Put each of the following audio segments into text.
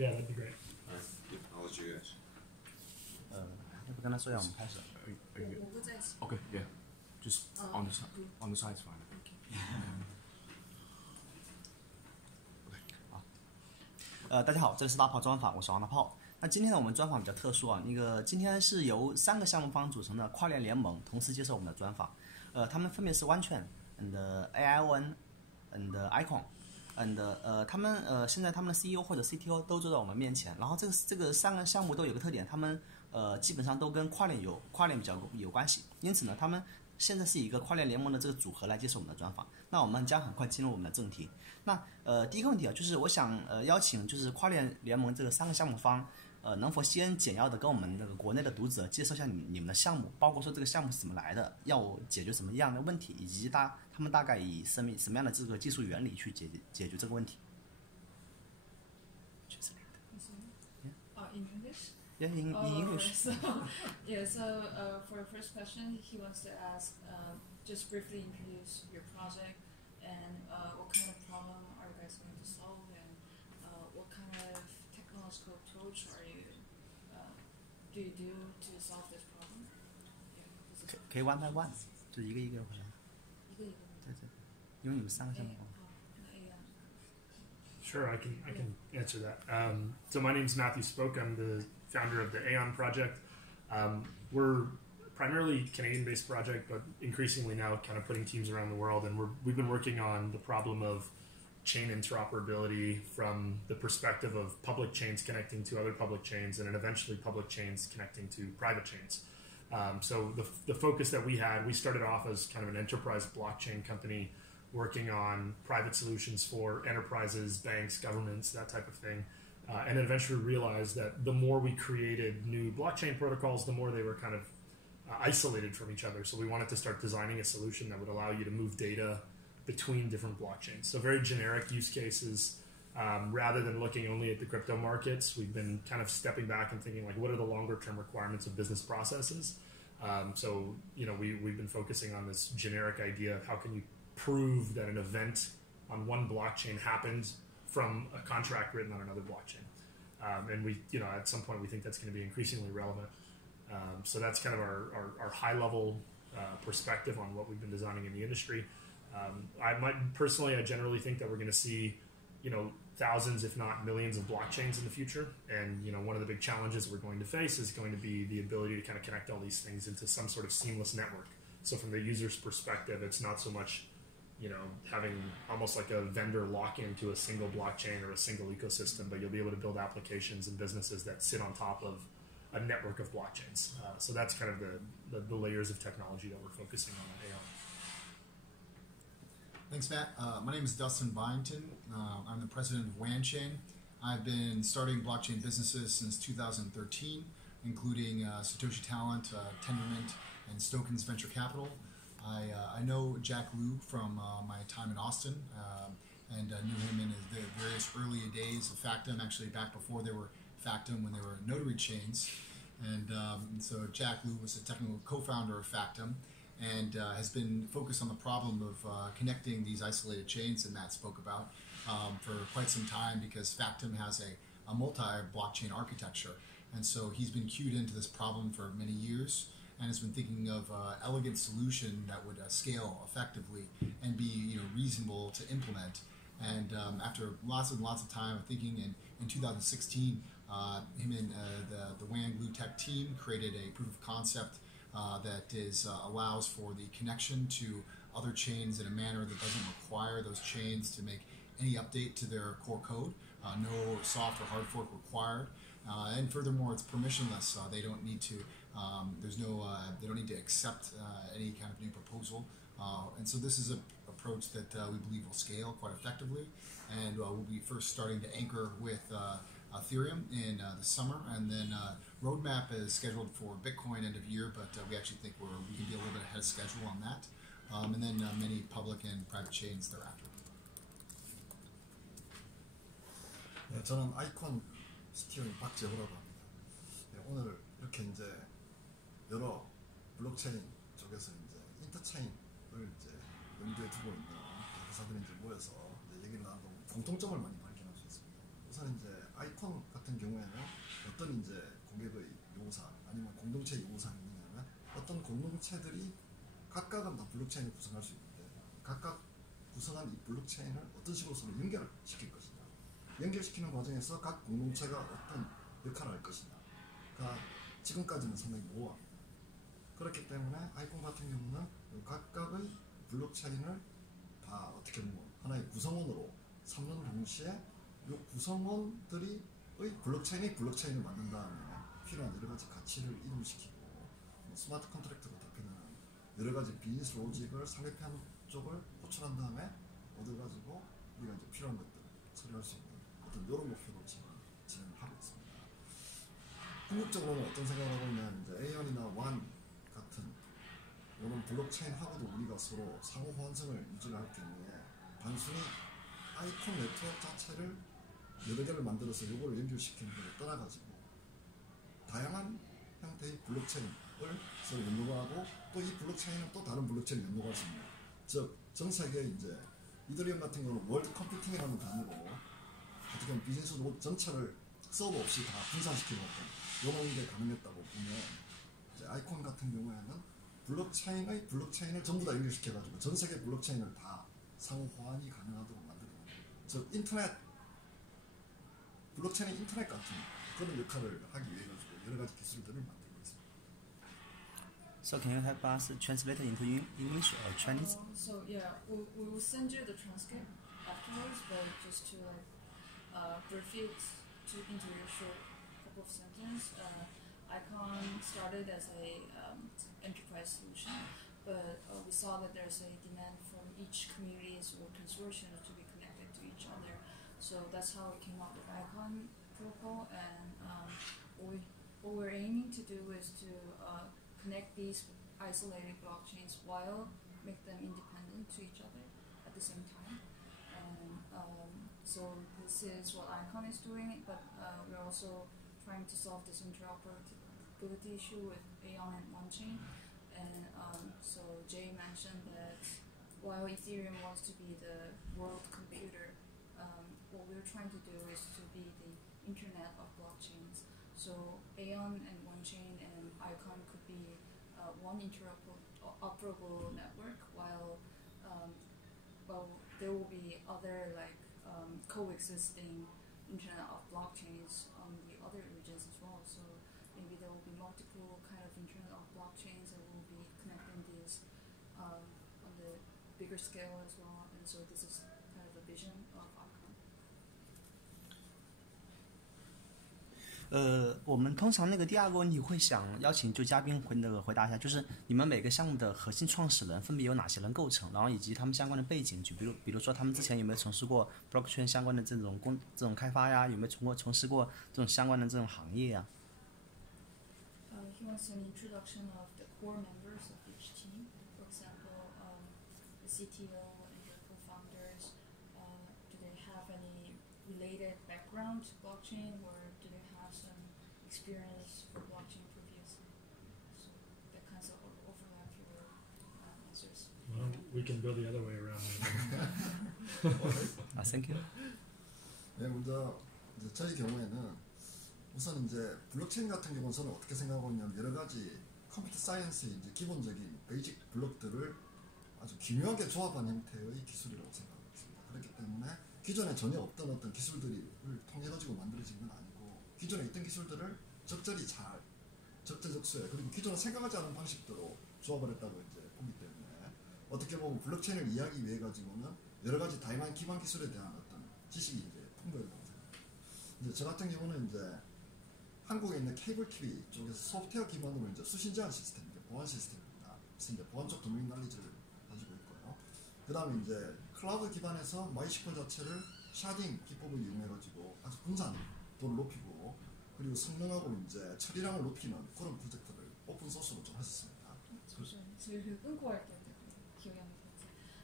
Yeah, that'd be great. All right, yeah, I'll let you guys. 要不跟他说一下，我们开始。我不在。Okay, yeah, just on the side is fine. 大家好，这里是大炮专访，我是王大炮。那今天呢，我们专访比较特殊啊，今天是由3个项目方组成的跨链联盟同时接受我们的专访。他们分别是 Wanchain and AION and AION。他们现在他们的 CEO 或者 CTO 都坐在我们面前，然后这个3个项目都有个特点，他们基本上都跟跨链比较有关系，因此呢，他们现在是以一个跨链联盟的这个组合来接受我们的专访。那我们将很快进入我们的正题。那第一个问题啊，就是我想邀请就是跨链联盟这个3个项目方能否先简要的跟我们那个国内的读者介绍一下你们的项目，包括说这个项目是怎么来的，要解决什么样的问题，以及他们大概以什么样的这个技术原理去解决这个问题。In English? Yeah, in English. So for the first question, he wants to ask, just briefly introduce your project and what kind of problem are you guys going to solve, and what kind of technological approach do you do to solve this problem? 可以 one by one， 就一个一个回答。对，因为你们3个项目。Sure, I can answer that. So my name is Matthew Spoke. I'm the founder of the AION project. We're primarily Canadian-based project, but increasingly now kind of putting teams around the world. And we've been working on the problem of chain interoperability from the perspective of public chains connecting to other public chains, and then eventually public chains connecting to private chains. So the focus that we had, we started off as kind of an enterprise blockchain company working on private solutions for enterprises, banks, governments, that type of thing. And then eventually realized that the more we created new blockchain protocols, the more they were kind of isolated from each other. So we wanted to start designing a solution that would allow you to move data between different blockchains. So very generic use cases. Rather than looking only at the crypto markets, we've been kind of stepping back and thinking, like, what are the longer term requirements of business processes? So, we've been focusing on this generic idea of how can you prove that an event on one blockchain happened from a contract written on another blockchain. And we, at some point we think that's going to be increasingly relevant. So that's kind of our high level perspective on what we've been designing in the industry. I generally think that we're going to see, thousands, if not millions of blockchains in the future. And, one of the big challenges we're going to face is going to be the ability to kind of connect all these things into some sort of seamless network. So from the user's perspective, it's not so much having almost like a vendor lock into a single blockchain or a single ecosystem, but you'll be able to build applications and businesses that sit on top of a network of blockchains. So that's kind of the layers of technology that we're focusing on at AION. Thanks, Matt. My name is Dustin Byington. I'm the president of Wanchain. I've been starting blockchain businesses since 2013, including Satoshi Talent, Tendermint, and Stoken's Venture Capital. I know Jack Liu from my time in Austin, and knew him in the various early days of Factom, actually back before they were Factom, when they were notary chains. And so Jack Liu was a technical co-founder of Factom, and has been focused on the problem of connecting these isolated chains that Matt spoke about for quite some time, because Factom has a multi-blockchain architecture. And so he's been cued into this problem for many years, and has been thinking of an elegant solution that would scale effectively and be reasonable to implement. And after lots and lots of time of thinking, in 2016, him and the Wang Glue Tech team created a proof of concept that allows for the connection to other chains in a manner that doesn't require those chains to make any update to their core code. No soft or hard fork required. And furthermore, it's permissionless. They don't need to. They don't need to accept any kind of new proposal. And so this is an approach that we believe will scale quite effectively. And we'll be first starting to anchor with Ethereum in the summer, and then roadmap is scheduled for Bitcoin end of year, but we actually think we can be a little bit ahead of schedule on that. And then many public and private chains thereafter. 네, 저는 아이콘 CTO인 박재호라고 합니다. 네, 오늘 이렇게 이제 여러 블록체인 쪽에서 이제 인터체인을 이제 염두에 두고 있는 회사들이 이제 모여서 이제 얘기를 나누고 공통점을 많이 발견할 수 있습니다. 우선 이제 아이콘 아이콘 같은 경우에는 어떤 이제 고객의 요구사항 아니면 공동체 요구사항이 있느냐면 어떤 공동체들이 각각은 다 블록체인을 구성할 수 있는데 각각 구성한 이 블록체인을 어떤 식으로 서로 연결시킬 것이냐, 연결시키는 과정에서 각 공동체가 어떤 역할을 할 것이냐가 지금까지는 상당히 모호합니다. 그렇기 때문에 아이콘 같은 경우는 각각의 블록체인을 다 어떻게 보면 하나의 구성원으로 삼는 동시에 이 구성원들이 블록체인을 만든 다음에 필요한 여러 가지 가치를 이동시키고 스마트 컨트랙트로 대표되는 여러 가지 비즈니스 로직을 상대편 쪽을 호출한 다음에 얻어가지고 우리가 이제 필요한 것들을 처리할 수 있는 어떤 이런 목표로 지금 진행하고 있습니다. 궁극적으로는 어떤 생각을 하고 있냐면 이제 AION이나 원 같은 이런 블록체인하고도 우리가 서로 상호 호환성을 유지할 경우에 단순히 아이콘 네트워크 자체를 여러 개를 만들어서 이걸 연결시키는 것을 떠나가지고 다양한 형태의 블록체인을 서로 연동하고 또 이 블록체인은 또 다른 블록체인을 연동할 수 있는, 즉 전 세계 이제 이더리움 같은 경우는 월드 컴퓨팅이라는 단어로 어떻게 보면 비즈니스 로봇 전체를 서버 없이 다 분산시키는 어떤 이런 게 가능했다고 보면 이제 아이콘 같은 경우에는 블록체인을 전부 다 연결시켜가지고 전 세계 블록체인을 다 상호 호환이 가능하도록 만드는, 즉 인터넷 블록체인의 인터넷 같은 그런 역할을 하기 위해 가지고 여러 가지 기술들을 만들고 있습니다. So can you help us translate into English or Chinese? So yeah, we will send you the transcript afterwards, but just to brief it into a short couple of sentences. ICON started as a enterprise solution, but we saw that there's a demand from each communities or consortium to be connected to each other. So that's how we came up with ICON protocol, and what we're aiming to do is to connect these isolated blockchains while make them independent to each other at the same time. And so this is what ICON is doing, but we're also trying to solve this interoperability issue with AION and Wanchain. And so Jay mentioned that while Ethereum wants to be the world computer, what we're trying to do is to be the internet of blockchains. So AION and Wanchain and ICON could be one interoperable network, while there will be other coexisting internet of blockchains on the other regions as well. So maybe there will be multiple kind of internet of blockchains that will be connecting these on the bigger scale as well. And so this is kind of the vision of ICON. 我们通常那个第二个问题会想邀请嘉宾回答一下，就是你们每个项目的核心创始人分别由哪些人构成，然后以及他们相关的背景，比如说他们之前有没有从事过 blockchain 相关的这种开发呀，有没有从事过这种相关的这种行业呀？ He wants an introduction of the core members of each team. For example, the CTO and the co-founders. Do they have any related background to blockchain, or do they have some experience for blockchain previously? So that kind of overlap your answers. Well, we can go the other way around. Thank you. 네, 먼저 이제 저희 경우에는 우선 이제 블록체인 같은 경우는 저는 어떻게 생각하고 있냐면 여러 가지 컴퓨터 사이언스의 이제 기본적인 베이직 블록들을 아주 기묘하게 조합한 형태의 기술이라고 생각하고 있습니다. 그렇기 때문에 기존에 전혀 없던 어떤 기술들을 통해 가지고 만들어진 건 아니고 기존에 있던 기술들을 적절히 잘 적재적소에 그리고 기존에 생각하지 않은 방식대로 조합을 했다고 이제 보기 때문에 어떻게 보면 블록체인을 이해하기 위해 가지고는 여러 가지 다양한 기반 기술에 대한 어떤 지식이 이제 풍부해야 된다고 생각합니다. 이제 저 같은 경우는 이제 한국에 있는 케이블 TV 쪽에서 소프트웨어 기반으로 이제 수신 제한 시스템, 보안 시스템입니다. 그래서 이제 보안 쪽 도메인 날리지를 가지고 있고요. 그 다음에 이제 클라우드 기반에서 마이스퀄 자체를 샤딩 기법을 이용해가지고 아주 분산도를 높이고 그리고 성능하고 이제 처리량을 높이는 그런 프로젝트를 오픈 소스로 좀 했었습니다.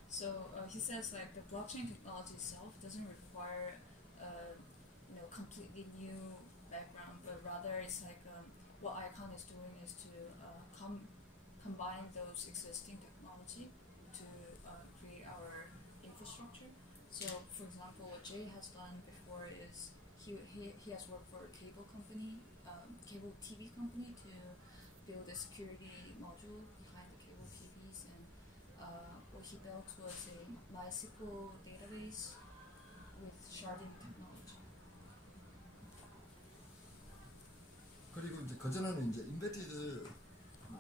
So he says like the blockchain technology itself doesn't require completely new background, but rather it's like what ICON is doing is to combine those existing technology to create our infrastructure. So for example, what Jay has done before is he has worked for a cable company, cable TV company to build a security module behind the cable TVs, and what he built was a MySQL database with sharding technology. 그리고 이제 그전에는 이제 인베디드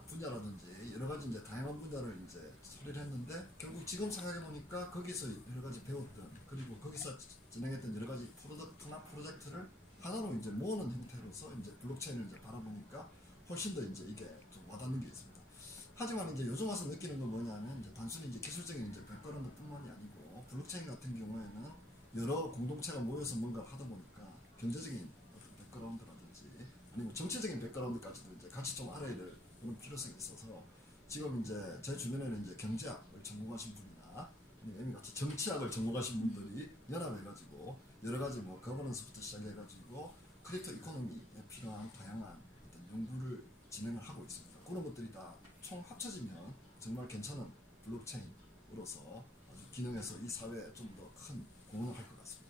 분야라든지 여러 가지 이제 다양한 분야를 이제 처리를 했는데 결국 지금 생각해 보니까 거기서 여러 가지 배웠던 그리고 거기서 진행했던 여러 가지 프로덕트나 프로젝트를 하나로 이제 모으는 형태로서 이제 블록체인을 이제 바라보니까 훨씬 더 이제 이게 좀 와닿는 게 있습니다. 하지만 이제 요즘 와서 느끼는 건 뭐냐면 이제 단순히 이제 기술적인 이제 백그라운드뿐만이 아니고 블록체인 같은 경우에는 여러 공동체가 모여서 뭔가를 하다 보니까 경제적인 어떤 백그라운드라든지 아니면 정치적인 백그라운드까지도 이제 같이 좀 알아야 될 그런 필요성이 있어서 지금 이제 제 주변에는 이제 경제학을 전공하신 분이나 아니면 같이 정치학을 전공하신 분들이 연합해가지고 여러 가지 뭐 거버넌스부터 시작해가지고 크립토 이코노미에 필요한 다양한 어떤 연구를 진행을 하고 있습니다. 그런 것들이 다 총 합쳐지면 정말 괜찮은 블록체인으로서 아주 기능해서 이 사회에 좀 더 큰 공헌을 할 것 같습니다.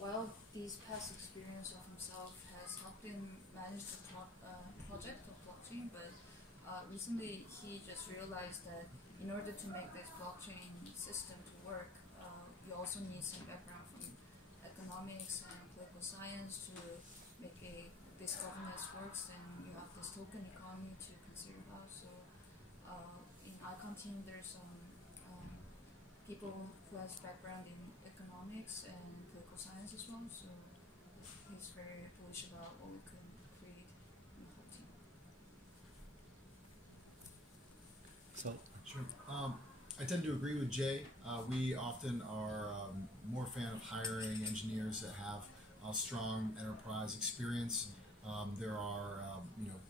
While these past experience of himself has helped him manage the project of blockchain, but recently he just realized that in order to make this blockchain system to work, you also need some background from economics and political science to make this governance works, and you have this token economy to consider about. So in AION team, there's people who has background in economics and political science as well. So he's very bullish about what we can create in the whole team. So Sure. I tend to agree with Jay. We often are more fan of hiring engineers that have strong enterprise experience. There are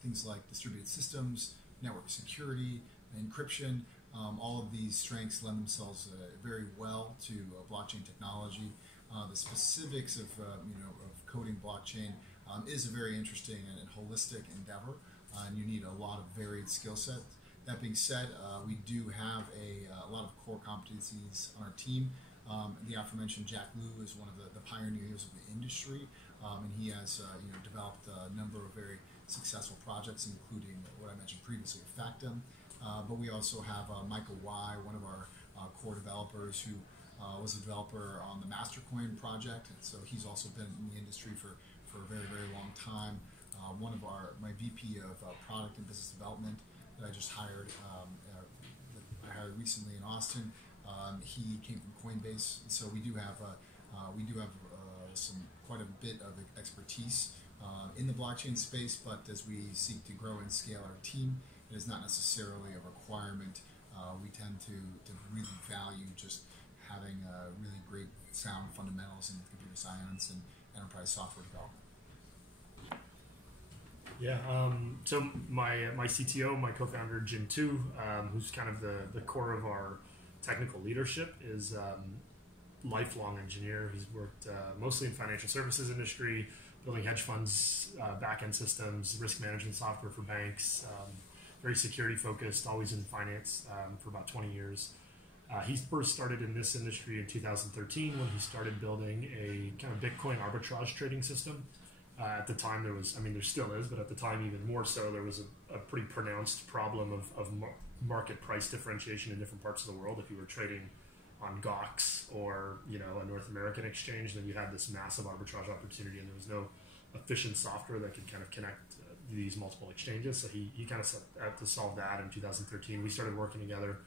things like distributed systems, network security, encryption. All of these strengths lend themselves very well to blockchain technology. The specifics of coding blockchain is a very interesting and holistic endeavor, and you need a lot of varied skill sets. That being said, we do have a lot of core competencies on our team. The aforementioned Jack Liu is one of the pioneers of the industry, and he has developed a number of very successful projects, including what I mentioned previously, Factum. But we also have Michael Y, one of our core developers, who was a developer on the Mastercoin project, and so he's also been in the industry for a very, very long time. My VP of product and business development that I just hired, I hired recently in Austin. He came from Coinbase, so we do have quite a bit of expertise in the blockchain space. But as we seek to grow and scale our team, it is not necessarily a requirement. We tend to really value just having really great sound fundamentals in computer science and enterprise software development. Yeah, so my CTO, my co-founder Jin Tu, who's kind of the core of our technical leadership, is lifelong engineer. He's worked mostly in financial services industry, building hedge funds, back-end systems, risk management software for banks, very security focused, always in finance for about 20 years. He first started in this industry in 2013 when he started building a kind of Bitcoin arbitrage trading system. At the time there still is, but at the time even more so, there was a pretty pronounced problem of market price differentiation in different parts of the world. If you were trading on GOX or a North American exchange, then you had this massive arbitrage opportunity, and there was no efficient software that could kind of connect these multiple exchanges. So he kind of set out to solve that in 2013. We started working together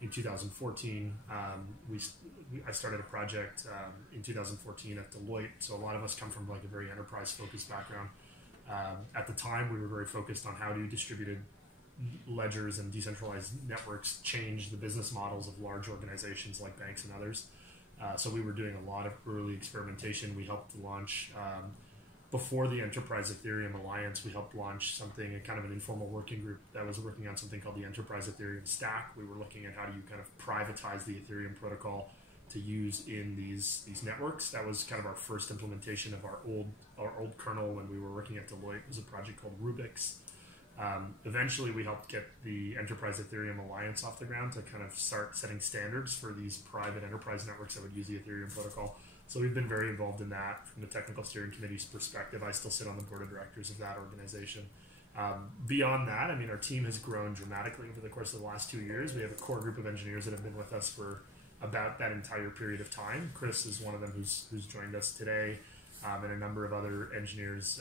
in 2014. I started a project in 2014 at Deloitte, so a lot of us come from like a very enterprise-focused background. At the time, we were very focused on how do distributed ledgers and decentralized networks change the business models of large organizations like banks and others. So we were doing a lot of early experimentation. We helped launch, before the Enterprise Ethereum Alliance, we helped launch something, a kind of an informal working group that was working on something called the Enterprise Ethereum Stack. We were looking at how do you kind of privatize the Ethereum protocol to use in these networks. That was kind of our first implementation of our old kernel when we were working at Deloitte. It was a project called Rubix. Eventually, we helped get the Enterprise Ethereum Alliance off the ground to kind of start setting standards for these private enterprise networks that would use the Ethereum protocol. So we've been very involved in that from the technical steering committee's perspective. I still sit on the board of directors of that organization. Beyond that, I mean, our team has grown dramatically over the course of the last 2 years. We have a core group of engineers that have been with us for about that entire period of time. Chris is one of them who's joined us today, and a number of other engineers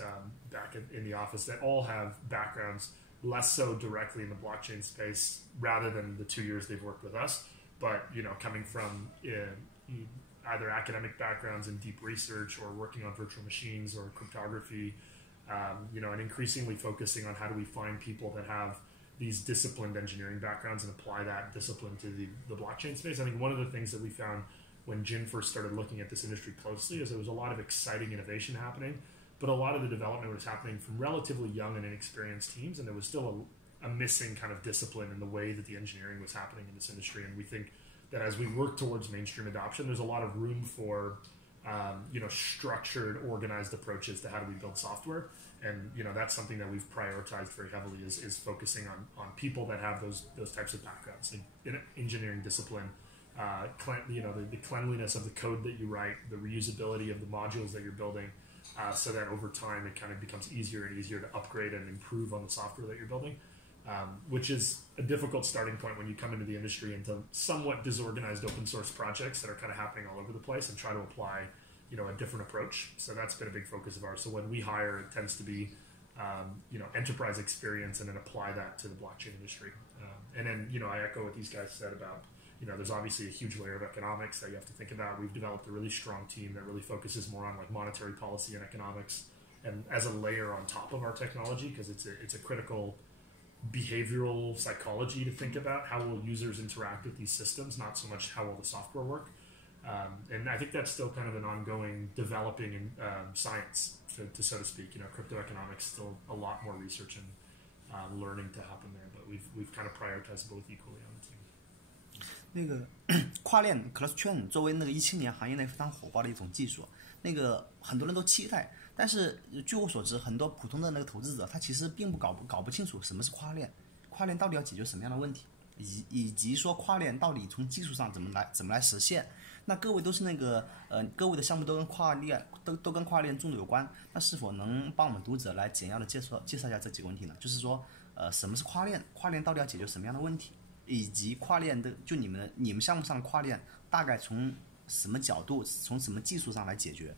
back in the office that all have backgrounds less so directly in the blockchain space rather than the 2 years they've worked with us, but coming from either academic backgrounds in deep research or working on virtual machines or cryptography, and increasingly focusing on how do we find people that have these disciplined engineering backgrounds and apply that discipline to the blockchain space. I think one of the things that we found when Jin first started looking at this industry closely is there was a lot of exciting innovation happening, but a lot of the development was happening from relatively young and inexperienced teams, and there was still a missing kind of discipline in the way that the engineering was happening in this industry. And we think that as we work towards mainstream adoption, there's a lot of room for structured, organized approaches to how do we build software. And that's something that we've prioritized very heavily is focusing on people that have those types of backgrounds in engineering discipline, the cleanliness of the code that you write, the reusability of the modules that you're building, so that over time it kind of becomes easier and easier to upgrade and improve on the software that you're building, which is a difficult starting point when you come into the industry into somewhat disorganized open source projects that are kind of happening all over the place and try to apply a different approach. So that's been a big focus of ours. So when we hire, it tends to be enterprise experience and then apply that to the blockchain industry. And then I echo what these guys said about there's obviously a huge layer of economics that you have to think about. We've developed a really strong team that really focuses more on like monetary policy and economics, and as a layer on top of our technology, because it's a critical behavioral psychology to think about how will users interact with these systems, not so much how will the software work. And I think that's still kind of an ongoing developing science, so to speak. Crypto economics still a lot more research and learning to happen there, but we've kind of prioritized both equally on the team. 那个跨链 blockchain 作为那个17年行业内非常火爆的一种技术，很多人都期待，但是据我所知，很多普通的那个投资者他其实并搞不清楚什么是跨链，跨链到底要解决什么样的问题，以及说跨链到底从技术上怎么来实现。那各位都是各位的项目都跟跨链重度有关，那是否能帮我们读者来简要的介绍一下这几个问题呢？就是说，什么是跨链？跨链到底要解决什么样的问题？以及跨链的就你们项目上的跨链大概从什么角度，从什么技术上来解决？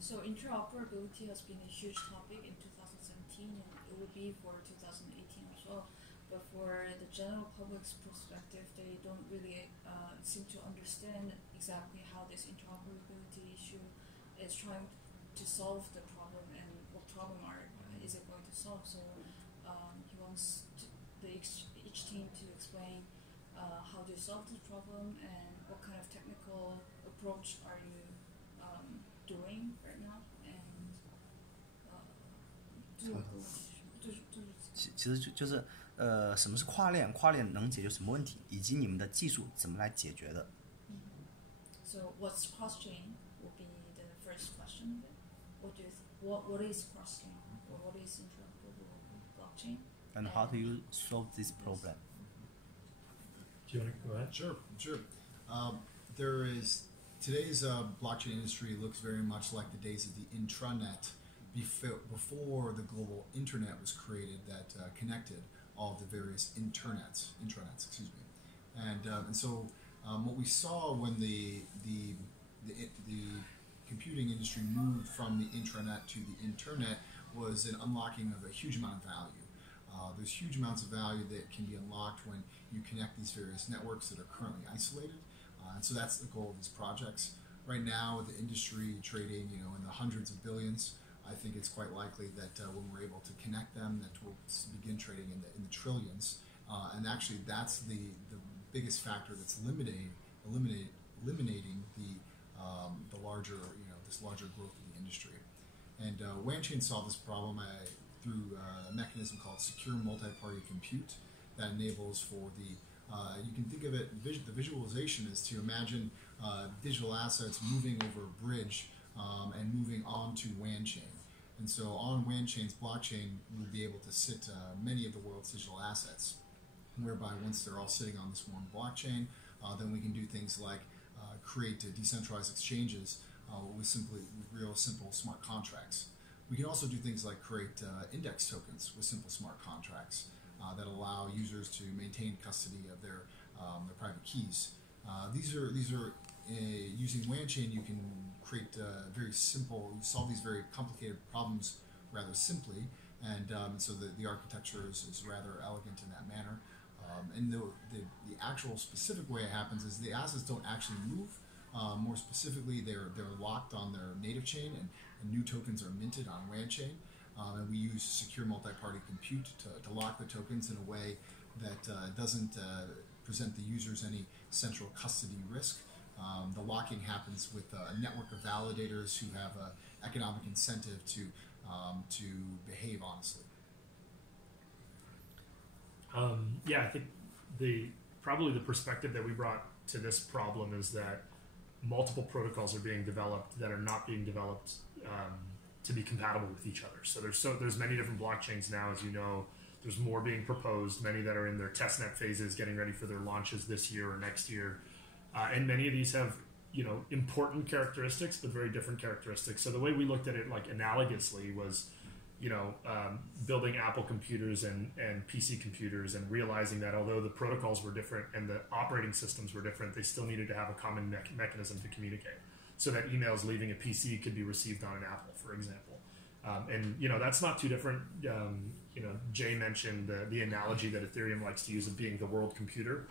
So interoperability has been a huge topic in 2017, and it will be for 2018 as well. But for the general public's perspective, they don't really seem to understand exactly how this interoperability issue is trying to solve the problem and what problem is it going to solve. So he wants each team to explain how to solve this problem and what kind of technical approach are you doing right now, and 其实就是什么是跨链？跨链能解决什么问题？以及你们的技术怎么来解决的？ So what's cross-chain will be the first question. What is cross-chain? Or what is interoperable blockchain? And how do you solve this problem? Do you want to go ahead? Sure. Today's blockchain industry looks very much like the days of the intranet before the global internet was created that connected all of the various intranets. And so what we saw when the computing industry moved from the intranet to the internet was an unlocking of a huge amount of value. There's huge amounts of value that can be unlocked when you connect these various networks that are currently isolated. And so that's the goal of these projects. Right now, with the industry trading, in the hundreds of billions, I think it's quite likely that when we're able to connect them, that we'll begin trading in the trillions. And actually, that's the biggest factor that's eliminating the larger, this larger growth of the industry. And Wanchain solved this problem through a mechanism called secure multi-party compute that enables for you can think of it, the visualization is to imagine digital assets moving over a bridge and moving onto Wanchain. And so on Wanchain's blockchain, we'll be able to sit many of the world's digital assets, whereby once they're all sitting on this one blockchain, then we can do things like create decentralized exchanges with real simple smart contracts. We can also do things like create index tokens with simple smart contracts that allow users to maintain custody of their private keys. These are using Wanchain, you can create very simple, solve these very complicated problems rather simply, and so the architecture is rather elegant in that manner. And the actual specific way it happens is the assets don't actually move. More specifically, they're locked on their native chain, and new tokens are minted on Wanchain. And we use secure multi-party compute to lock the tokens in a way that doesn't present the users any central custody risk. The locking happens with a network of validators who have an economic incentive to behave honestly. Yeah, I think probably the perspective that we brought to this problem is that multiple protocols are being developed that are not being developed to be compatible with each other. So there's many different blockchains now, as you know. There's more being proposed, many that are in their testnet phases, getting ready for their launches this year or next year. And many of these have, important characteristics, but very different characteristics. So the way we looked at it, like analogously, was, building Apple computers and PC computers, and realizing that although the protocols were different and the operating systems were different, they still needed to have a common mechanism to communicate, so that emails leaving a PC could be received on an Apple, for example. And that's not too different. Jay mentioned the analogy that Ethereum likes to use of being the world computer.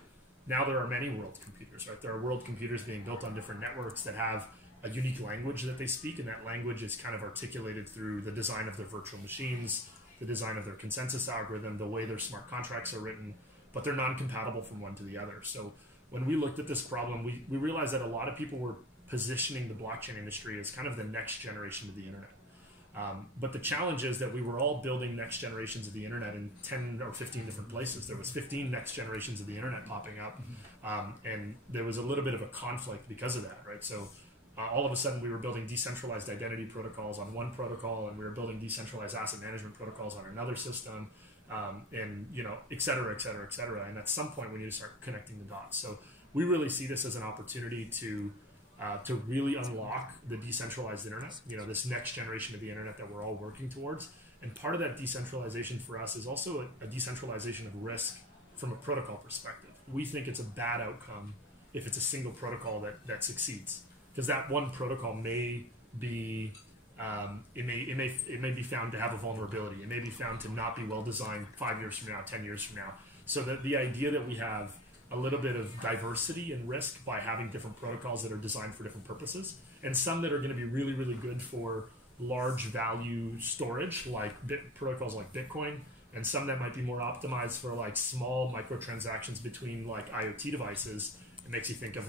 Now there are many world computers, right? There are world computers being built on different networks that have a unique language that they speak, and that language is kind of articulated through the design of their virtual machines, the design of their consensus algorithm, the way their smart contracts are written, but they're non-compatible from one to the other. So when we looked at this problem, we realized that a lot of people were positioning the blockchain industry as kind of the next generation of the internet. But the challenge is that we were all building next generations of the internet in 10 or 15 different places. There was 15 next generations of the internet popping up, and there was a little bit of a conflict because of that, right? So all of a sudden we were building decentralized identity protocols on one protocol, and we were building decentralized asset management protocols on another system, and et cetera, et cetera, et cetera. And at some point we need to start connecting the dots. So we really see this as an opportunity to really unlock the decentralized internet, this next generation of the internet that we're all working towards. And part of that decentralization for us is also a decentralization of risk from a protocol perspective. We think it's a bad outcome if it's a single protocol that succeeds, because that one protocol may be it may be found to have a vulnerability. It may be found to not be well designed 5 years from now, 10 years from now. So that the idea that we have a little bit of diversity and risk by having different protocols that are designed for different purposes, and some that are going to be really, really good for large value storage, like protocols like Bitcoin, and some that might be more optimized for like small microtransactions between like IoT devices. It makes you think of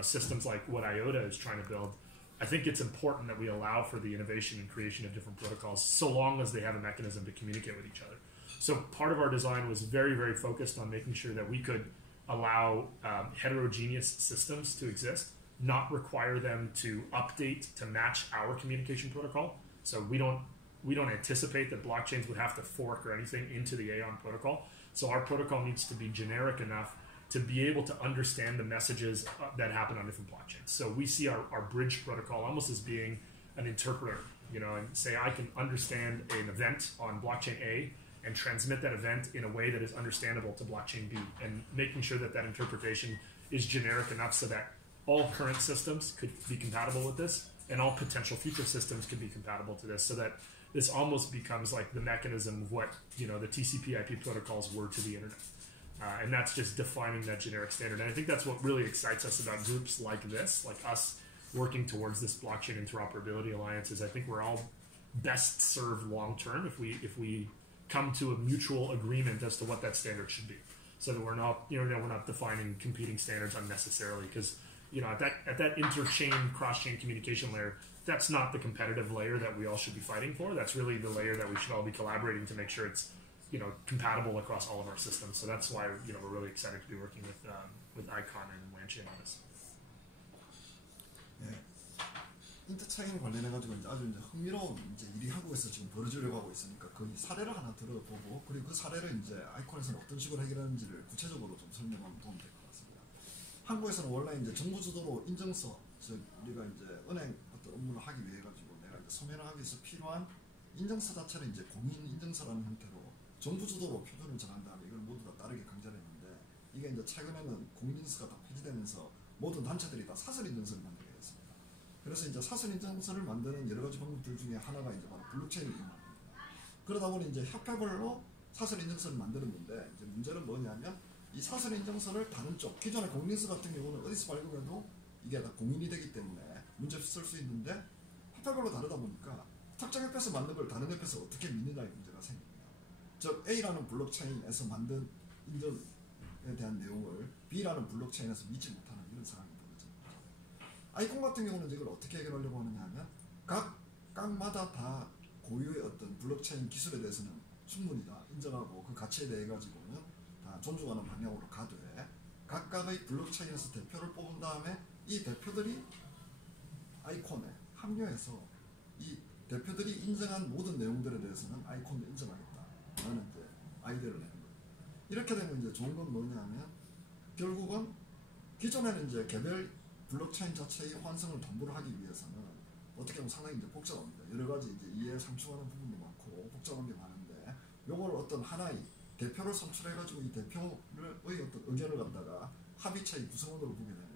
systems like what IOTA is trying to build. I think it's important that we allow for the innovation and creation of different protocols, so long as they have a mechanism to communicate with each other. So part of our design was very, very focused on making sure that we could allow heterogeneous systems to exist, not require them to update to match our communication protocol. So we don't anticipate that blockchains would have to fork or anything into the AION protocol. So our protocol needs to be generic enough to be able to understand the messages that happen on different blockchains. So we see our bridge protocol almost as being an interpreter, and say I can understand an event on blockchain A and transmit that event in a way that is understandable to blockchain B, and making sure that interpretation is generic enough so that all current systems could be compatible with this, and all potential future systems could be compatible to this, so that this almost becomes like the mechanism of what the TCP/IP protocols were to the internet. And that's just defining that generic standard. And I think that's what really excites us about groups like this, like us working towards this blockchain interoperability alliance, is I think we're all best served long term if we come to a mutual agreement as to what that standard should be, so that we're not we're not defining competing standards unnecessarily, because at that interchain cross-chain communication layer, that's not the competitive layer that we all should be fighting for. That's really the layer that we should all be collaborating to make sure it's compatible across all of our systems. So that's why we're really excited to be working with AION and Wanchain on this. 인터체인 관련해가지고 아주 흥미로운 일이 한국에서 지금 벌어지려고 하고 있으니까 그 사례를 하나 들어보고, 그리고 그 사례를 아이콘에서는 어떤 식으로 해결하는지를 구체적으로 좀 설명하면 도움이 될 것 같습니다. 한국에서는 원래 이제 정부 주도로 인증서, 즉 우리가 이제 은행 어떤 업무를 하기 위해 가지고 내가 이제 서면을 하기 위해서 필요한 인증서 자체를 이제 공인 인증서라는 형태로 정부 주도로 표준을 정한 다음에 이걸 모두 다 따르게 강제를 했는데, 이게 이제 최근에는 공인인증서가 다 폐지되면서 모든 단체들이 다 사설 인증서를 만들게 됐습니다. 그래서 이제 사설 인증서를 만드는 여러 가지 방법들 중에 하나가 이제 바로 블록체인을 이용합니다. 그러다 보니 이제 협회별로 사설 인증서를 만들었는데, 이제 문제는 뭐냐면 이 사설 인증서를 다른 쪽, 기존의 공인인증서 같은 경우는 어디서 발급해도 이게 다 공인이 되기 때문에 문제없이 쓸 수 있는데, 협회별로 다르다 보니까 특정 협회에서 만든 걸 다른 협회에서 어떻게 믿느냐의 문제가 생깁니다. 즉 A라는 블록체인에서 만든 인증에 대한 내용을 B라는 블록체인에서 믿지 못하는 이런 상황이 벌어집니다. 아이콘 같은 경우는 이걸 어떻게 해결하려고 하느냐 하면 각마다 다 고유의 어떤 블록체인 기술에 대해서는 충분히 다 인정하고 그 가치에 대해 가지고는 다 존중하는 방향으로 가되, 각각의 블록체인에서 대표를 뽑은 다음에 이 대표들이 아이콘에 합류해서 이 대표들이 인정한 모든 내용들에 대해서는 아이콘도 인정하겠다라는 이제 아이디어를 내는 거예요. 이렇게 되면 이제 좋은 건 뭐냐면 결국은 기존에는 이제 개별 블록체인 자체의 환성을 담보를 하기 위해서는 어떻게 보면 상당히 이제 복잡합니다. 여러 가지 이제 이해에 상충하는 부분도 많고 복잡한 게 많은데, 요걸 어떤 하나의 대표를 선출해가지고 이 대표의 어떤 의견을 갖다가 합의체의 구성원으로 보게 되면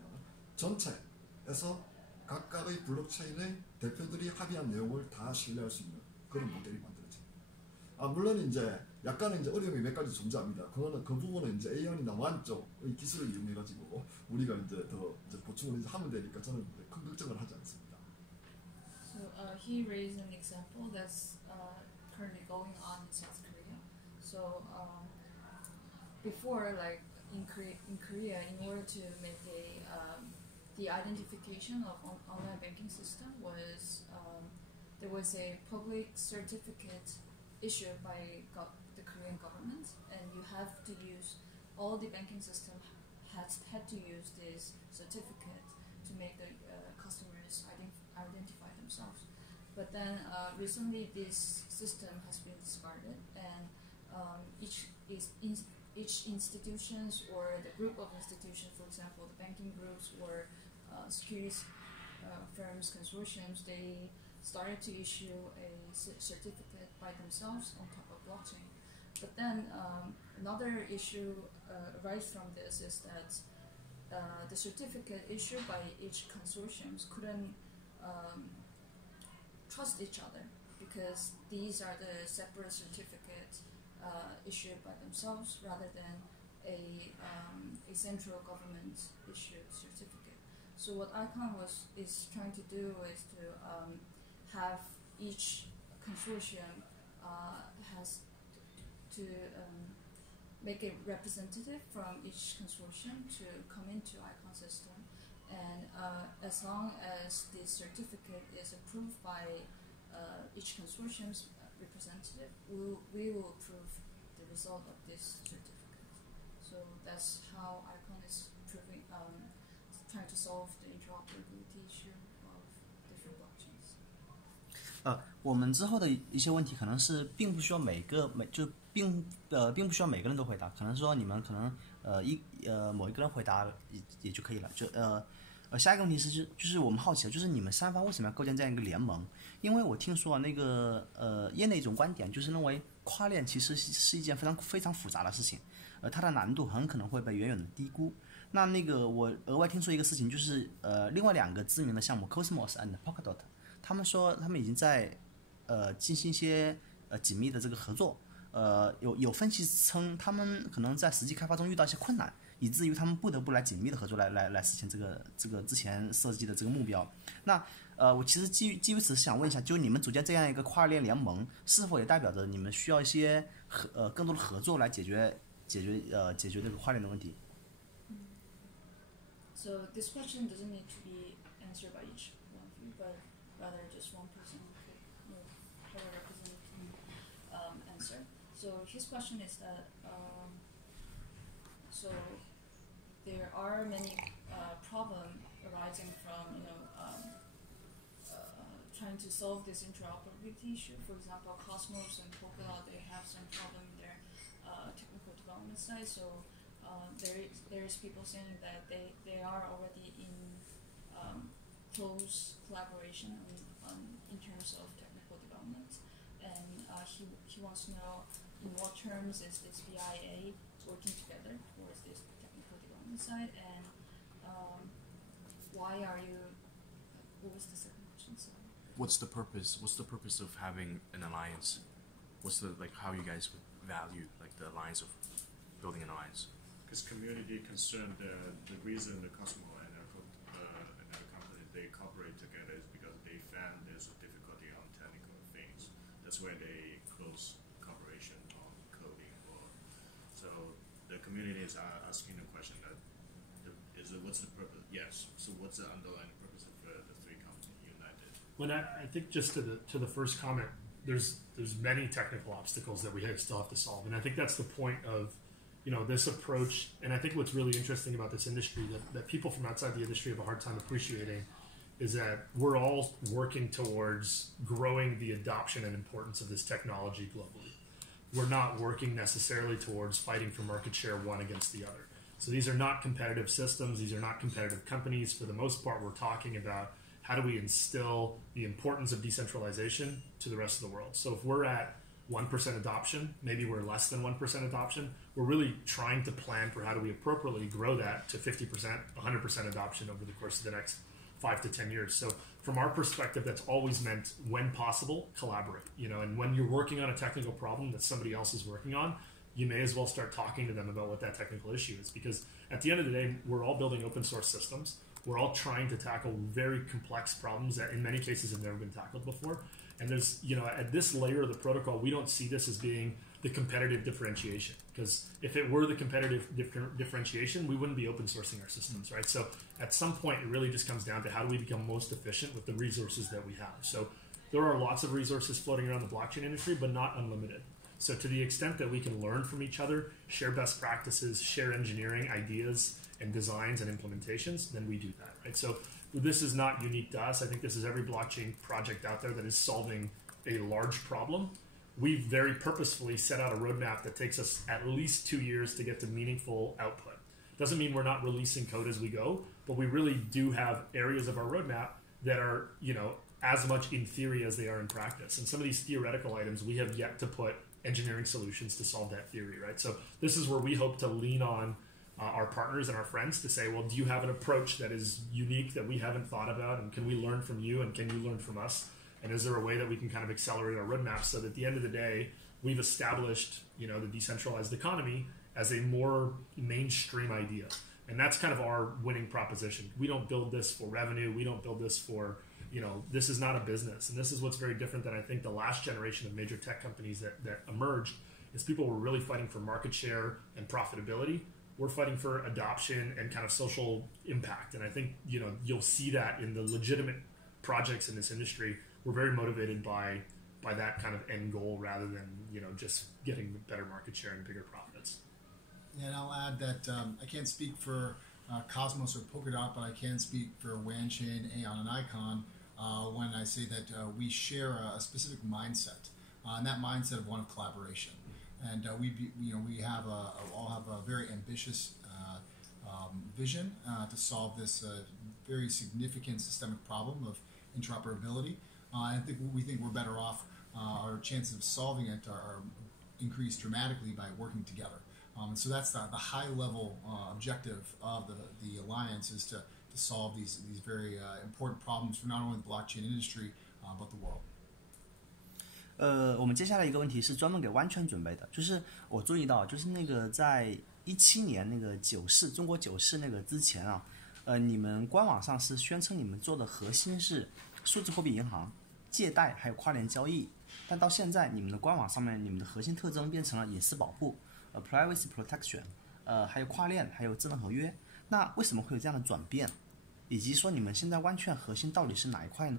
전체에서 각각의 블록체인의 대표들이 합의한 내용을 다 신뢰할 수 있는 그런 모델이 만들어집니다. 물론 이제 약간의 이제 어려움이 몇 가지 존재합니다. 그 부분은 이제 AION이나 완 쪽의 기술을 이용해가지고 우리가 이제 더 이제 보충을 이제 하면 되니까 저는 큰 걱정을 하지 않습니다. So he raised an example that's currently going on in South Korea. So before, like in Korea, in order to make the identification of online banking system was there was a public certificate issued by the Korean government, and you have to use all the banking system had to use this certificate to make the customers identify themselves. But then recently this system has been discarded, and each institutions or the group of institutions, for example, the banking groups or securities firms, consortiums, they started to issue a certificate by themselves on top of blockchain. But then another issue arises from this is that the certificate issued by each consortiums couldn't trust each other, because these are the separate certificates issued by themselves rather than a central government issued certificate. So what ICON is trying to do is to have each consortium has to make a representative from each consortium to come into ICON system, and as long as the certificate is approved by each consortium's representative, we will approve the result of this certificate. So that's how ICON is trying to solve the interoperability issue of different blockchains. 我们之后的一些问题可能是并不需要并不需要每个人都回答，可能说你们可能某一个人回答也就可以了。下一个问题是就是我们好奇的就是你们三方为什么要构建这样一个联盟？因为我听说那个业内一种观点就是认为跨链其实是一件非常复杂的事情，它的难度很可能会被远远的低估。那个我额外听说一个事情，就是另外两个知名的项目 Cosmos and Polkadot， 他们说他们已经在进行一些紧密的这个合作。有分析称他们可能在实际开发中遇到一些困难，以至于他们不得不来紧密的合作来实现这个之前设计的这个目标。那我其实基于此想问一下，就你们组建这样一个跨链联盟，是否也代表着你们需要一些更多的合作来解决这个跨链的问题？ So this question doesn't need to be answered by each one of you, but rather just one person could have a representative answer. So his question is that so there are many problems arising from trying to solve this interoperability issue. For example, Cosmos and Polkadot, they have some problem in their technical development side. So there's people saying that they are already in close collaboration in terms of technical development, and he wants to know in what terms is this BIA working together towards this technical development side, and why are you? What was the second question? Sorry. What's the purpose? What's the purpose of having an alliance? What's the how you guys would value the alliance of building an alliance? Because community concerned, the reason the Cosmo and another company they cooperate together is because they found there's a difficulty on technical things. That's why they close cooperation on coding. So the community is asking the question that what's the purpose? Yes. So what's the underlying purpose of the three companies united? When I think just to the first comment, there's many technical obstacles that we still have to solve, and I think that's the point of this approach. And I think what's really interesting about this industry that people from outside the industry have a hard time appreciating is that we're all working towards growing the adoption and importance of this technology globally. We're not working necessarily towards fighting for market share one against the other. So these are not competitive systems. These are not competitive companies. For the most part, we're talking about how do we instill the importance of decentralization to the rest of the world. So if we're at 1% adoption, maybe we're less than 1% adoption, we're really trying to plan for how do we appropriately grow that to 50%, 100% adoption over the course of the next 5 to 10 years. So from our perspective, that's always meant, when possible, collaborate. And when you're working on a technical problem that somebody else is working on, you may as well start talking to them about what that technical issue is, because at the end of the day, we're all building open source systems. We're all trying to tackle very complex problems that in many cases have never been tackled before. And there's, at this layer of the protocol, we don't see this as being the competitive differentiation, because if it were the competitive differentiation, we wouldn't be open sourcing our systems, right? So at some point, it really just comes down to how do we become most efficient with the resources that we have. So there are lots of resources floating around the blockchain industry, but not unlimited. So to the extent that we can learn from each other, share best practices, share engineering ideas and designs and implementations, then we do that, right? So this is not unique to us. I think this is every blockchain project out there that is solving a large problem. We've very purposefully set out a roadmap that takes us at least 2 years to get to meaningful output. Doesn't mean we're not releasing code as we go, but we really do have areas of our roadmap that are, as much in theory as they are in practice. And some of these theoretical items, we have yet to put engineering solutions to solve that theory, right? So this is where we hope to lean on our partners and our friends to say, well, do you have an approach that is unique that we haven't thought about, and can we learn from you, and can you learn from us? And is there a way that we can kind of accelerate our roadmap so that at the end of the day, we've established, the decentralized economy as a more mainstream idea? And that's kind of our winning proposition. We don't build this for revenue. We don't build this for, this is not a business. And this is what's very different than I think the last generation of major tech companies that emerged, is people were really fighting for market share and profitability. We're fighting for adoption and kind of social impact. And I think, you'll see that in the legitimate projects in this industry. We're very motivated by that kind of end goal rather than, just getting better market share and bigger profits. Yeah, and I'll add that I can't speak for Cosmos or Polkadot, but I can speak for Wanchain, AION, and ICON when I say that we share a specific mindset, and that mindset of one of collaboration. And we all have a very ambitious vision to solve this very significant systemic problem of interoperability. I think we think we're better off. Our chances of solving it are increased dramatically by working together. And so that's the high level objective of the alliance, is to solve these very important problems for not only the blockchain industry but the world. 我们接下来一个问题是专门给Wanchain准备的，就是我注意到，就是那个在17年那个中国九市那个之前啊，你们官网上是宣称你们做的核心是数字货币银行、借贷还有跨链交易，但到现在你们的官网上面，你们的核心特征变成了隐私保护，privacy protection，还有跨链，还有智能合约。那为什么会有这样的转变？以及说你们现在Wanchain核心到底是哪一块呢？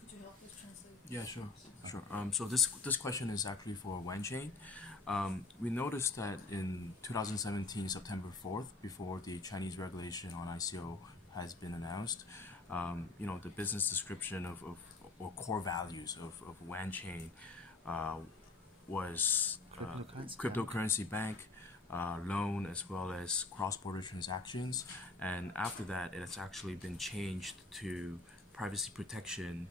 Could you help us translate? Yeah, sure. So this question is actually for Wanchain. We noticed that in 2017, September 4th, before the Chinese regulation on ICO has been announced, the business description or core values of Wanchain was cryptocurrency bank, loan as well as cross-border transactions. And after that, it has actually been changed to privacy protection,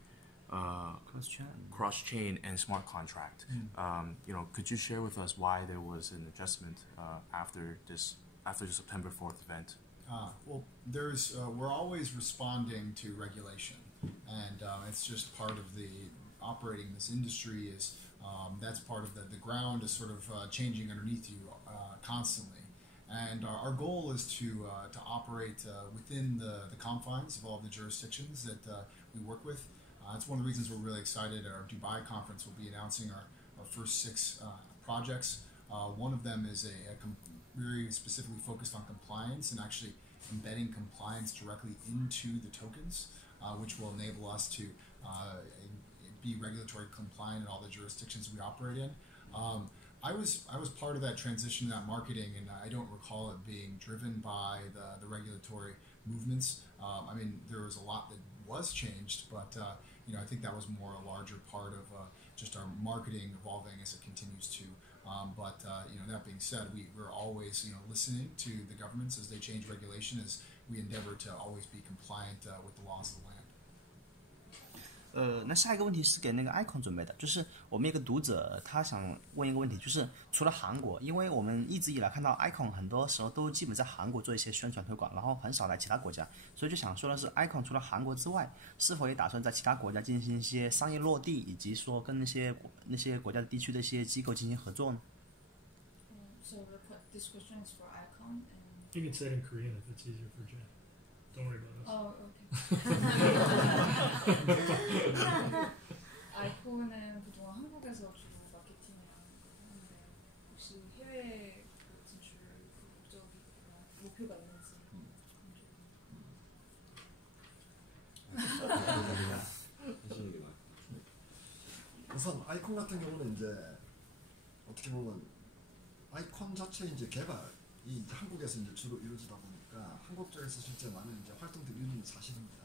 cross-chain, and smart contract. Could you share with us why there was an adjustment after the September 4th event? Well, we're always responding to regulation, and it's just part of the operating this industry. That's part of the ground is sort of changing underneath you constantly, and our goal is to operate within the confines of all the jurisdictions that we work with. That's one of the reasons we're really excited. At our Dubai conference, we'll be announcing our first 6 projects. One of them is very specifically focused on compliance and actually embedding compliance directly into the tokens, which will enable us to be regulatory compliant in all the jurisdictions we operate in. I was part of that transition, that marketing, and I don't recall it being driven by the regulatory movements. I mean, there was a lot that was changed, but I think that was more a larger part of just our marketing evolving as it continues to. That being said, we're always listening to the governments as they change regulation, as we endeavor to always be compliant with the laws of the land. 那下一个问题是给那个 AION 准备的，就是我们一个读者他想问一个问题，就是除了韩国，因为我们一直以来看到 AION 很多时候都基本在韩国做一些宣传推广，然后很少来其他国家，所以就想说的是 AION 除了韩国之外，是否也打算在其他国家进行一些商业落地，以及说跟那些国家的地区的一些机构进行合作呢？ So this question is for AION. You can say it in Korean if it's easier for Jen. Don't worry about us. Oh, okay. 아이콘은 그동안 한국에서 주로 마케팅을 하는데 혹시 해외 진출 목표가 있는지. 우선 아이콘 같은 경우는 이제 어떻게 보면 아이콘 자체 이제 개발이 이제 한국에서 이제 주로 이루어지다 보니까 한국 쪽에서 실제 많은 이제 활동들이 이루어지는 사실입니다.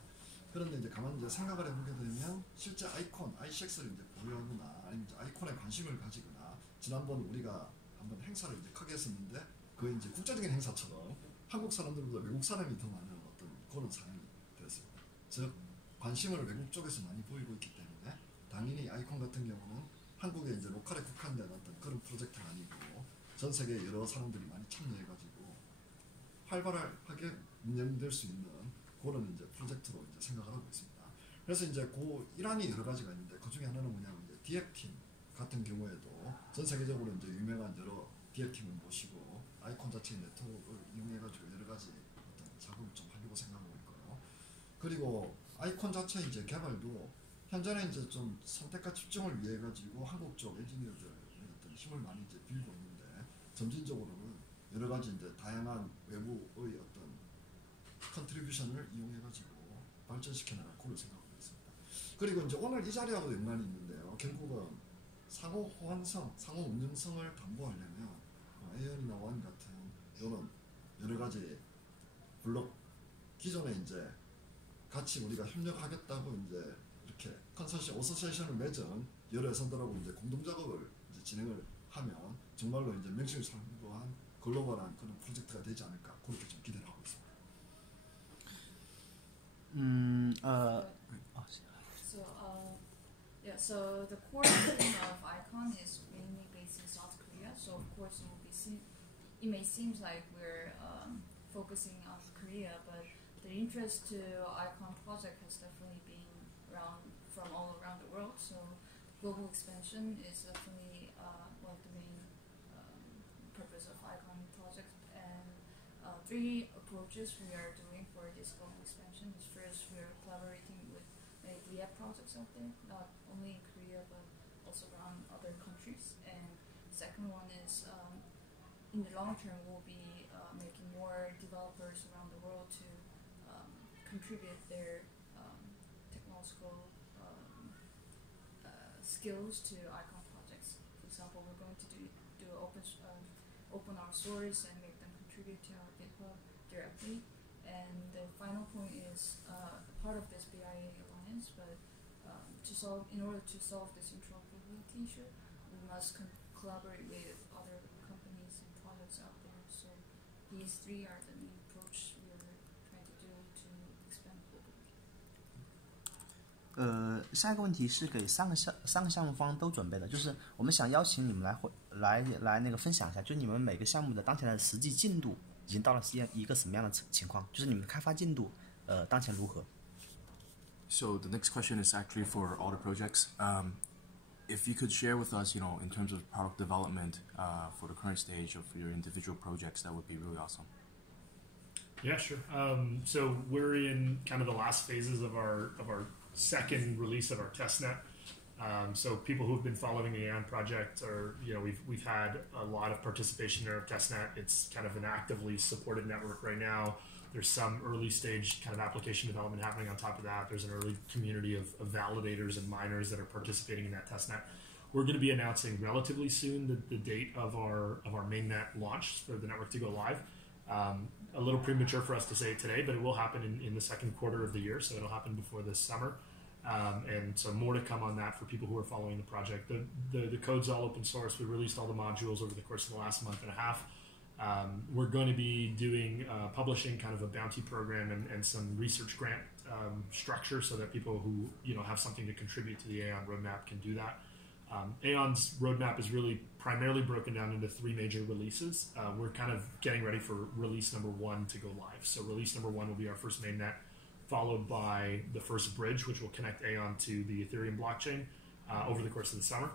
그런데 이제 가만히 이제 생각을 해보게 되면 실제 아이콘, ICX를 이제 보유하거나 아니면 이제 아이콘에 관심을 가지거나 지난번 우리가 한번 행사를 이제 크게 했었는데 그 이제 국제적인 행사처럼 한국 사람들보다 외국 사람이 더 많은 어떤 그런 상황이 되었습니다. 즉 관심을 외국 쪽에서 많이 보이고 있기 때문에 당연히 아이콘 같은 경우는 한국에 이제 로컬에 국한된 어떤 그런 프로젝트가 아니고 전 세계 여러 사람들이 많이 참여해가지고 활발하게 운영될 수 있는 그런 이제 프로젝트로 이제 생각을 하고 있습니다. 그래서 이제 그 일환이 여러 가지가 있는데 그 중에 하나는 뭐냐면 이제 디앱팀 같은 경우에도 전 세계적으로 이제 유명한 여러 디앱팀을 모시고 아이콘 자체의 네트워크를 이용해가지고 여러 가지 어떤 작업을 좀 하려고 생각하고 있고요. 그리고 아이콘 자체 이제 개발도 현재는 이제 좀 선택과 집중을 위해 가지고 한국 쪽 엔지니어들의 어떤 힘을 많이 이제 빌고 있는데 점진적으로는 여러 가지 이제 다양한 외부의 어떤 컨트리뷰션을 이용해 가지고 발전시켜 나갈 거로 생각하고 있습니다. 그리고 이제 오늘 이 자리하고 연관이 있는데요. 결국은 상호 호환성, 상호 운영성을 담보하려면 AION이나 원 같은 이런 여러 가지 블록 기존에 이제 같이 우리가 협력하겠다고 이제 이렇게 컨소시엄, 어소시에이션을 맺은 여러 회사들하고 이제 공동 작업을 이제 진행을 하면 정말로 이제 명실상부한 글로벌한 그런 프로젝트가 되지 않을까 그렇게 좀 기대를 하고 있습니다. So the core team of AION is mainly based in South Korea. So of course it may seem like we're focusing on Korea, but the interest to AION project has definitely been from all around the world. So global expansion is definitely one of the main purpose of AION project. And 3 approaches we are doing for this global expansion is first we are collaborating with the app projects out there, not only in Korea but also around other countries. And second one is in the long term we'll be making more developers around the world to contribute their technological skills to AION projects. For example, we're going to do open our source and make them contribute to our GitHub directly. And the final point is part of this BIA alliance, but in order to solve this interoperability issue, we must collaborate with other companies and projects products out there. So these three are the main approach we are trying to do to expand globally. 下一个问题是给三个项目方都准备的，就是我们想邀请你们来那个分享一下，就你们每个项目的当前的实际进度已经到了一个什么样的情况，就是你们的开发进度当前如何？ So the next question is actually for all the projects. If you could share with us, in terms of product development for the current stage of your individual projects, that would be really awesome. Yeah, sure. So we're in kind of the last phases of our second release of our testnet. So people who've been following the AION project, or we've had a lot of participation in our testnet. It's kind of an actively supported network right now. There's some early stage kind of application development happening on top of that. There's an early community of validators and miners that are participating in that testnet. We're going to be announcing relatively soon the date of our mainnet launch for the network to go live. A little premature for us to say it today, but it will happen in the second quarter of the year, so it'll happen before this summer. And so more to come on that for people who are following the project. The code's all open source. We released all the modules over the course of the last month and a half. We're going to be doing publishing kind of a bounty program and some research grant structure so that people who have something to contribute to the AION roadmap can do that. AION's roadmap is really primarily broken down into three major releases. We're kind of getting ready for release number 1 to go live. So release number 1 will be our first mainnet, followed by the first bridge, which will connect AION to the Ethereum blockchain over the course of the summer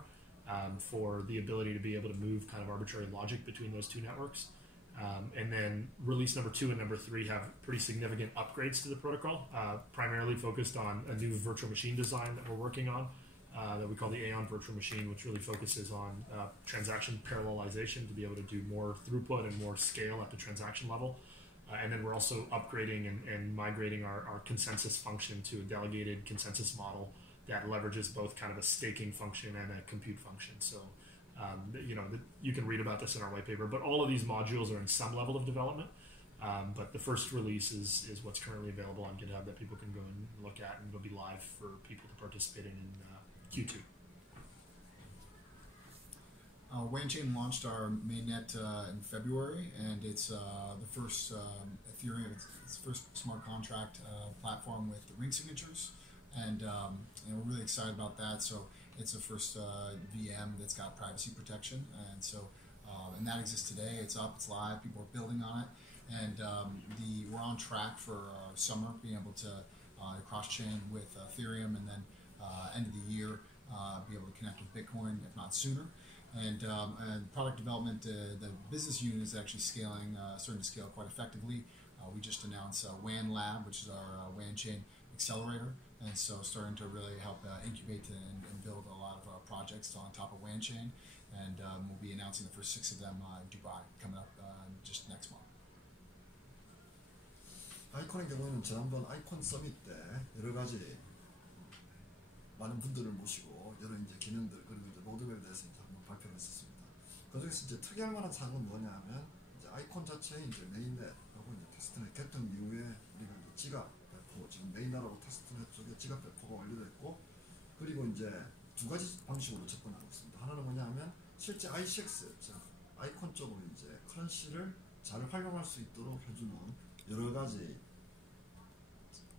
for the ability to be able to move kind of arbitrary logic between those two networks. And then release number 2 and number 3 have pretty significant upgrades to the protocol, primarily focused on a new virtual machine design that we're working on. That we call the AION virtual machine, which really focuses on transaction parallelization to be able to do more throughput and more scale at the transaction level. And then we're also upgrading and migrating our consensus function to a delegated consensus model that leverages both kind of a staking function and a compute function. So, you can read about this in our white paper, but all of these modules are in some level of development. But the first release is what's currently available on GitHub that people can go and look at, and it'll be live for people to participate in Q2. Wanchain launched our mainnet in February, and it's the first Ethereum, it's the first smart contract platform with the ring signatures, and we're really excited about that. So it's the first VM that's got privacy protection, and so and that exists today. It's up, it's live, people are building on it, and we're on track for summer, being able to cross-chain with Ethereum, and then end of the year be able to connect with Bitcoin, if not sooner. And product development, the business unit is actually starting to scale quite effectively. We just announced WAN Lab, which is our Wanchain accelerator, and so starting to really help incubate and build a lot of projects on top of Wanchain. And we'll be announcing the first 6 of them in Dubai coming up just next month. 아이콘의 경우에는 지난번 아이콘 서밋 때 여러 가지 많은 분들을 모시고 여러 이제 기능들 그리고 이제 로드맵에 대해서 이제 한번 발표를 했었습니다. 그중에서 이제 특이할 만한 사항은 뭐냐면 이제 아이콘 자체의 이제 메인넷하고 이제 테스트넷 개통 이후에 우리가 이제 지갑 배포 지금 메인넷하고 테스트넷 쪽에 지갑 배포가 완료됐고 그리고 이제 2가지 방식으로 접근하고 있습니다. 하나는 뭐냐면 실제 ICX 즉 아이콘 쪽으로 이제 커런시를 잘 활용할 수 있도록 해주는 여러 가지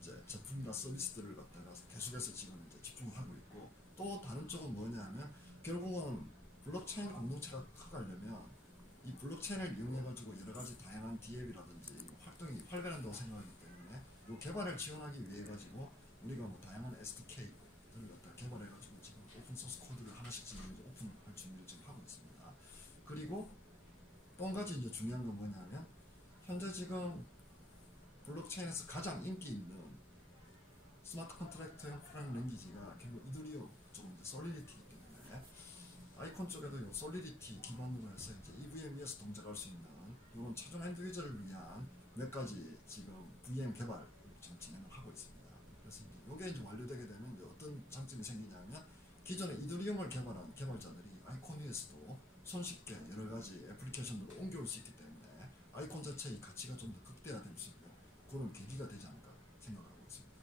이제 제품이나 서비스들을 갖다가 계속해서 지금 이제 집중을 하고 있고 또 다른 쪽은 뭐냐면 결국은 블록체인 공동체가 커가려면 이 블록체인을 이용해가지고 여러 가지 다양한 DApp이라든지 활동이 활발한다고 생각하기 때문에 이 개발을 지원하기 위해 가지고 우리가 뭐 다양한 SDK를 갖다 개발해가지고 지금 오픈 소스 코드를 하나씩 지금 이제 오픈할 준비를 지금 하고 있습니다. 그리고 또 한 가지 이제 중요한 건 뭐냐면 현재 지금 블록체인에서 가장 인기 있는 스마트 컨트랙트형 프로그래밍 랭귀지가 결국 이더리움 쪽은 이제 솔리디티이기 때문에 아이콘 쪽에도 이 솔리디티 기반으로 해서 이제 EVM에서 동작할 수 있는 이런 차종 엔드 유저를 위한 몇 가지 지금 VM 개발을 지금 진행을 하고 있습니다. 그래서 이게 이제 완료되게 되면 이제 어떤 장점이 생기냐면 기존에 이더리움을 개발한 개발자들이 아이콘 위에서도 손쉽게 여러 가지 애플리케이션으로 옮겨올 수 있기 때문에 아이콘 자체의 가치가 좀 더 극대화될 수 있는 그런 계기가 되지 않을까 생각하고 있습니다.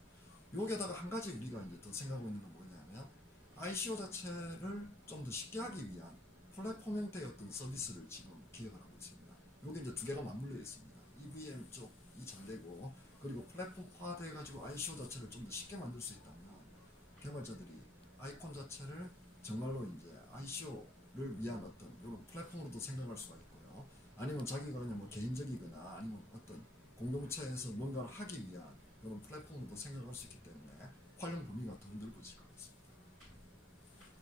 여기에다가 한 가지 우리가 이제 더 생각하고 있는 건 뭐냐면 ICO 자체를 좀 더 쉽게 하기 위한 플랫폼 형태의 어떤 서비스를 지금 기획을 하고 있습니다. 여기 이제 두 개가 맞물려 있습니다. EVM 쪽이 잘 되고 그리고 플랫폼화돼가지고 ICO 자체를 좀 더 쉽게 만들 수 있다면 개발자들이 아이콘 자체를 정말로 이제 ICO를 위한 어떤 이런 플랫폼으로도 생각할 수가 있고요. 아니면 자기가 그냥 뭐 개인적이거나 아니면 어떤 공동체에서 뭔가를 하기 위한 이런 플랫폼으로도 생각할 수 있기 때문에 활용 범위가 더 넓어질 것 같습니다.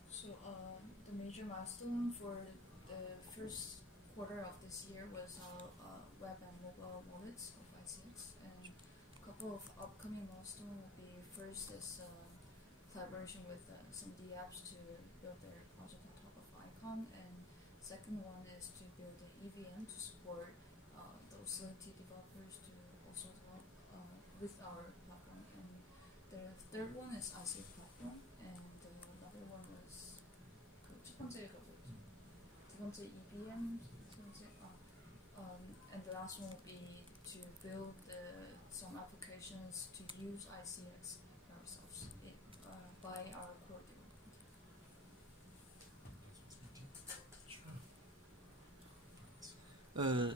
So the major milestone for the first quarter of this year was web and mobile wallets of ICX, and a couple of upcoming milestones will be first is collaboration with some apps to build their project on top of AION, and second one is to build an EVM to support those Solidity developers to also develop with our platform, and the third one is ICX platform, and another one was 첫 번째가 뭐였지? 두 번째 EVM, 세 번째 and the last one will be to build some applications to use ICX ourselves by our core development.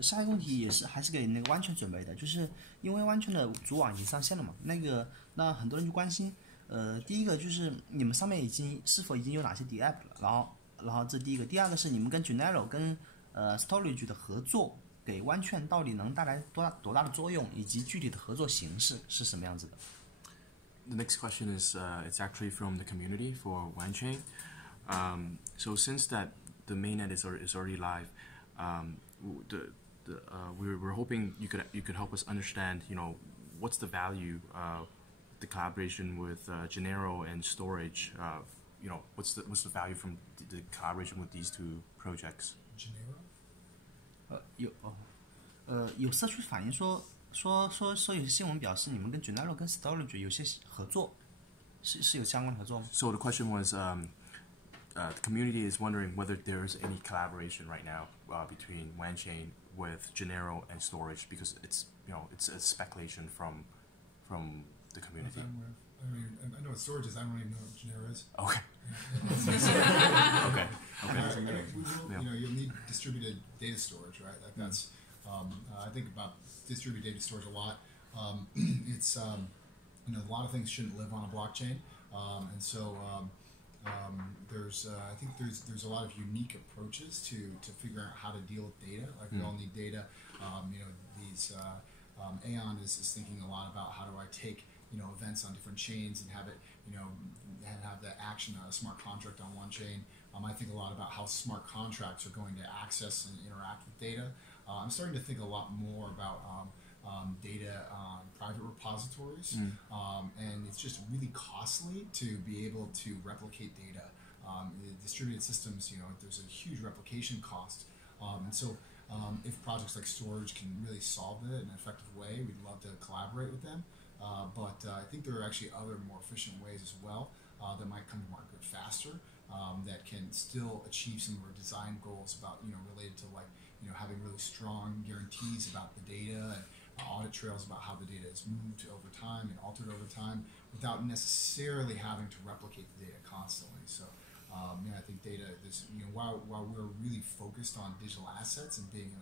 下一个问题也是还是给那个Wanchain准备的，就是因为Wanchain的主网已经上线了嘛，那很多人就关心，第一个就是你们上面是否已经有哪些 DApp 了，然后这第一个，第二个是你们跟 Junero 跟Storage 的合作，给Wanchain到底能带来多大的作用，以及具体的合作形式是什么样子的。The next question is it's actually from the community for Wanchain. So since that the mainnet is already live, we're hoping you could help us understand, what's the value of the collaboration with Junero and Storage. What's the value from the collaboration with these two projects? Genero? 有社区反映说有些新闻表示你们跟 Junero 跟 Storage 有些合作，是有相关的合作吗？ So the question was, the community is wondering whether there's any collaboration right now between Wanchain with Junero and Storage, because it's a speculation from the community. I know what Storage is. I don't even know what Genero is. Okay. Okay. You'll need distributed data storage, right? Like that's I think about distributed data storage a lot. It's a lot of things shouldn't live on a blockchain, and so there's I think there's a lot of unique approaches to figure out how to deal with data. Like we all need data. These AION is thinking a lot about how do I take events on different chains and have it and have the action on a smart contract on one chain. I think a lot about how smart contracts are going to access and interact with data. I'm starting to think a lot more about data on private repositories, and it's just really costly to be able to replicate data. The distributed systems, there's a huge replication cost, and so if projects like Storage can really solve it in an effective way, we'd love to collaborate with them. But I think there are actually other more efficient ways as well that might come to market faster, that can still achieve some of our design goals about related to having really strong guarantees about the data and audit trails about how the data is moved over time and altered over time without necessarily having to replicate the data constantly. So I think data is while we're really focused on digital assets and being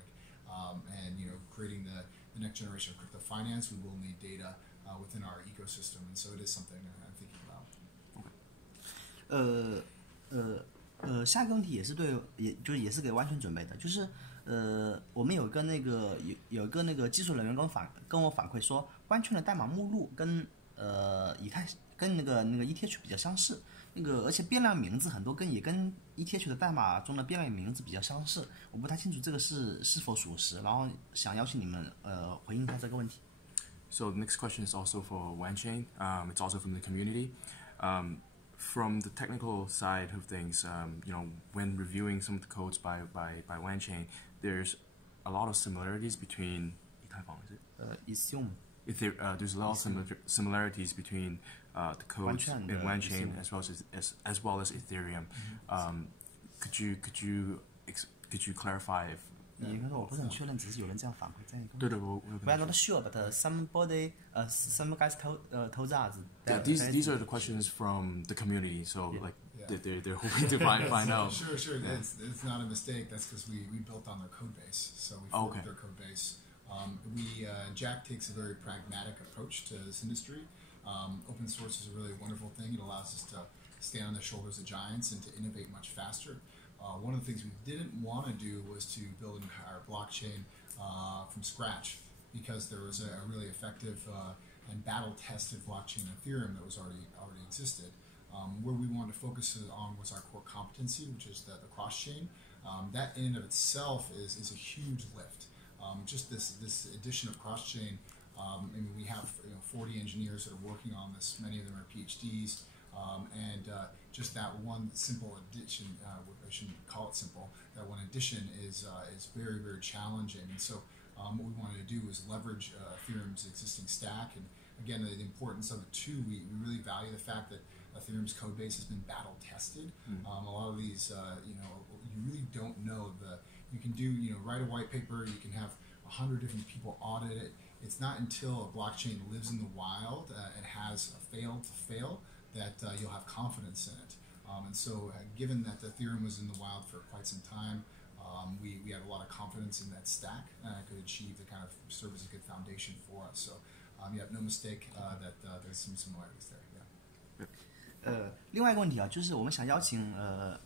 creating the next generation of crypto finance, we will need data within our ecosystem, and so it is something I'm thinking about. 下一个问题也是也是给Wanchain准备的，就是我们有一个那个技术人员跟我反馈说，Wanchain的代码目录跟那个 ETH 比较相似，而且变量名字很多也跟 ETH 的代码中的变量名字比较相似，我不太清楚这个是否属实，然后想邀请你们回应一下这个问题。So the next question is also for Wanchain. It's also from the community. From the technical side of things, when reviewing some of the codes by Wanchain, there's a lot of similarities between. There's a lot of similarities between the codes in Wanchain as well as Ethereum. Could you clarify if? 应该说我不是很确认，只是有人这样反馈在。对，我 I'm not sure, but some guys told us. Yeah, these are the questions from the community. So they're hoping to find out. Sure. It's not a mistake. That's because we built on their code base. So we forked their code base. Jack takes a very pragmatic approach to this industry. Open source is a really wonderful thing. It allows us to stand on the shoulders of giants and to innovate much faster. One of the things we didn't want to do was to build an entire blockchain from scratch, because there was a really effective and battle-tested blockchain Ethereum that was already existed. Where we wanted to focus on was our core competency, which is the cross-chain. That in and of itself is a huge lift. Just this addition of cross-chain. We have 40 engineers that are working on this. Many of them are PhDs, and just that one simple addition, I shouldn't call it simple, that one addition is very, very challenging. And so what we wanted to do was leverage Ethereum's existing stack. And again, the importance of it too, we really value the fact that Ethereum's code base has been battle tested. A lot of these, you really don't know you can do, write a white paper, you can have 100 different people audit it. It's not until a blockchain lives in the wild and has a fail that you'll have confidence in it. And so given that Ethereum was in the wild for quite some time, we had a lot of confidence in that stack and it could achieve the kind of serve as a good foundation for us. So no mistake that there's some similarities there. 另外一个问题啊，就是我们想邀请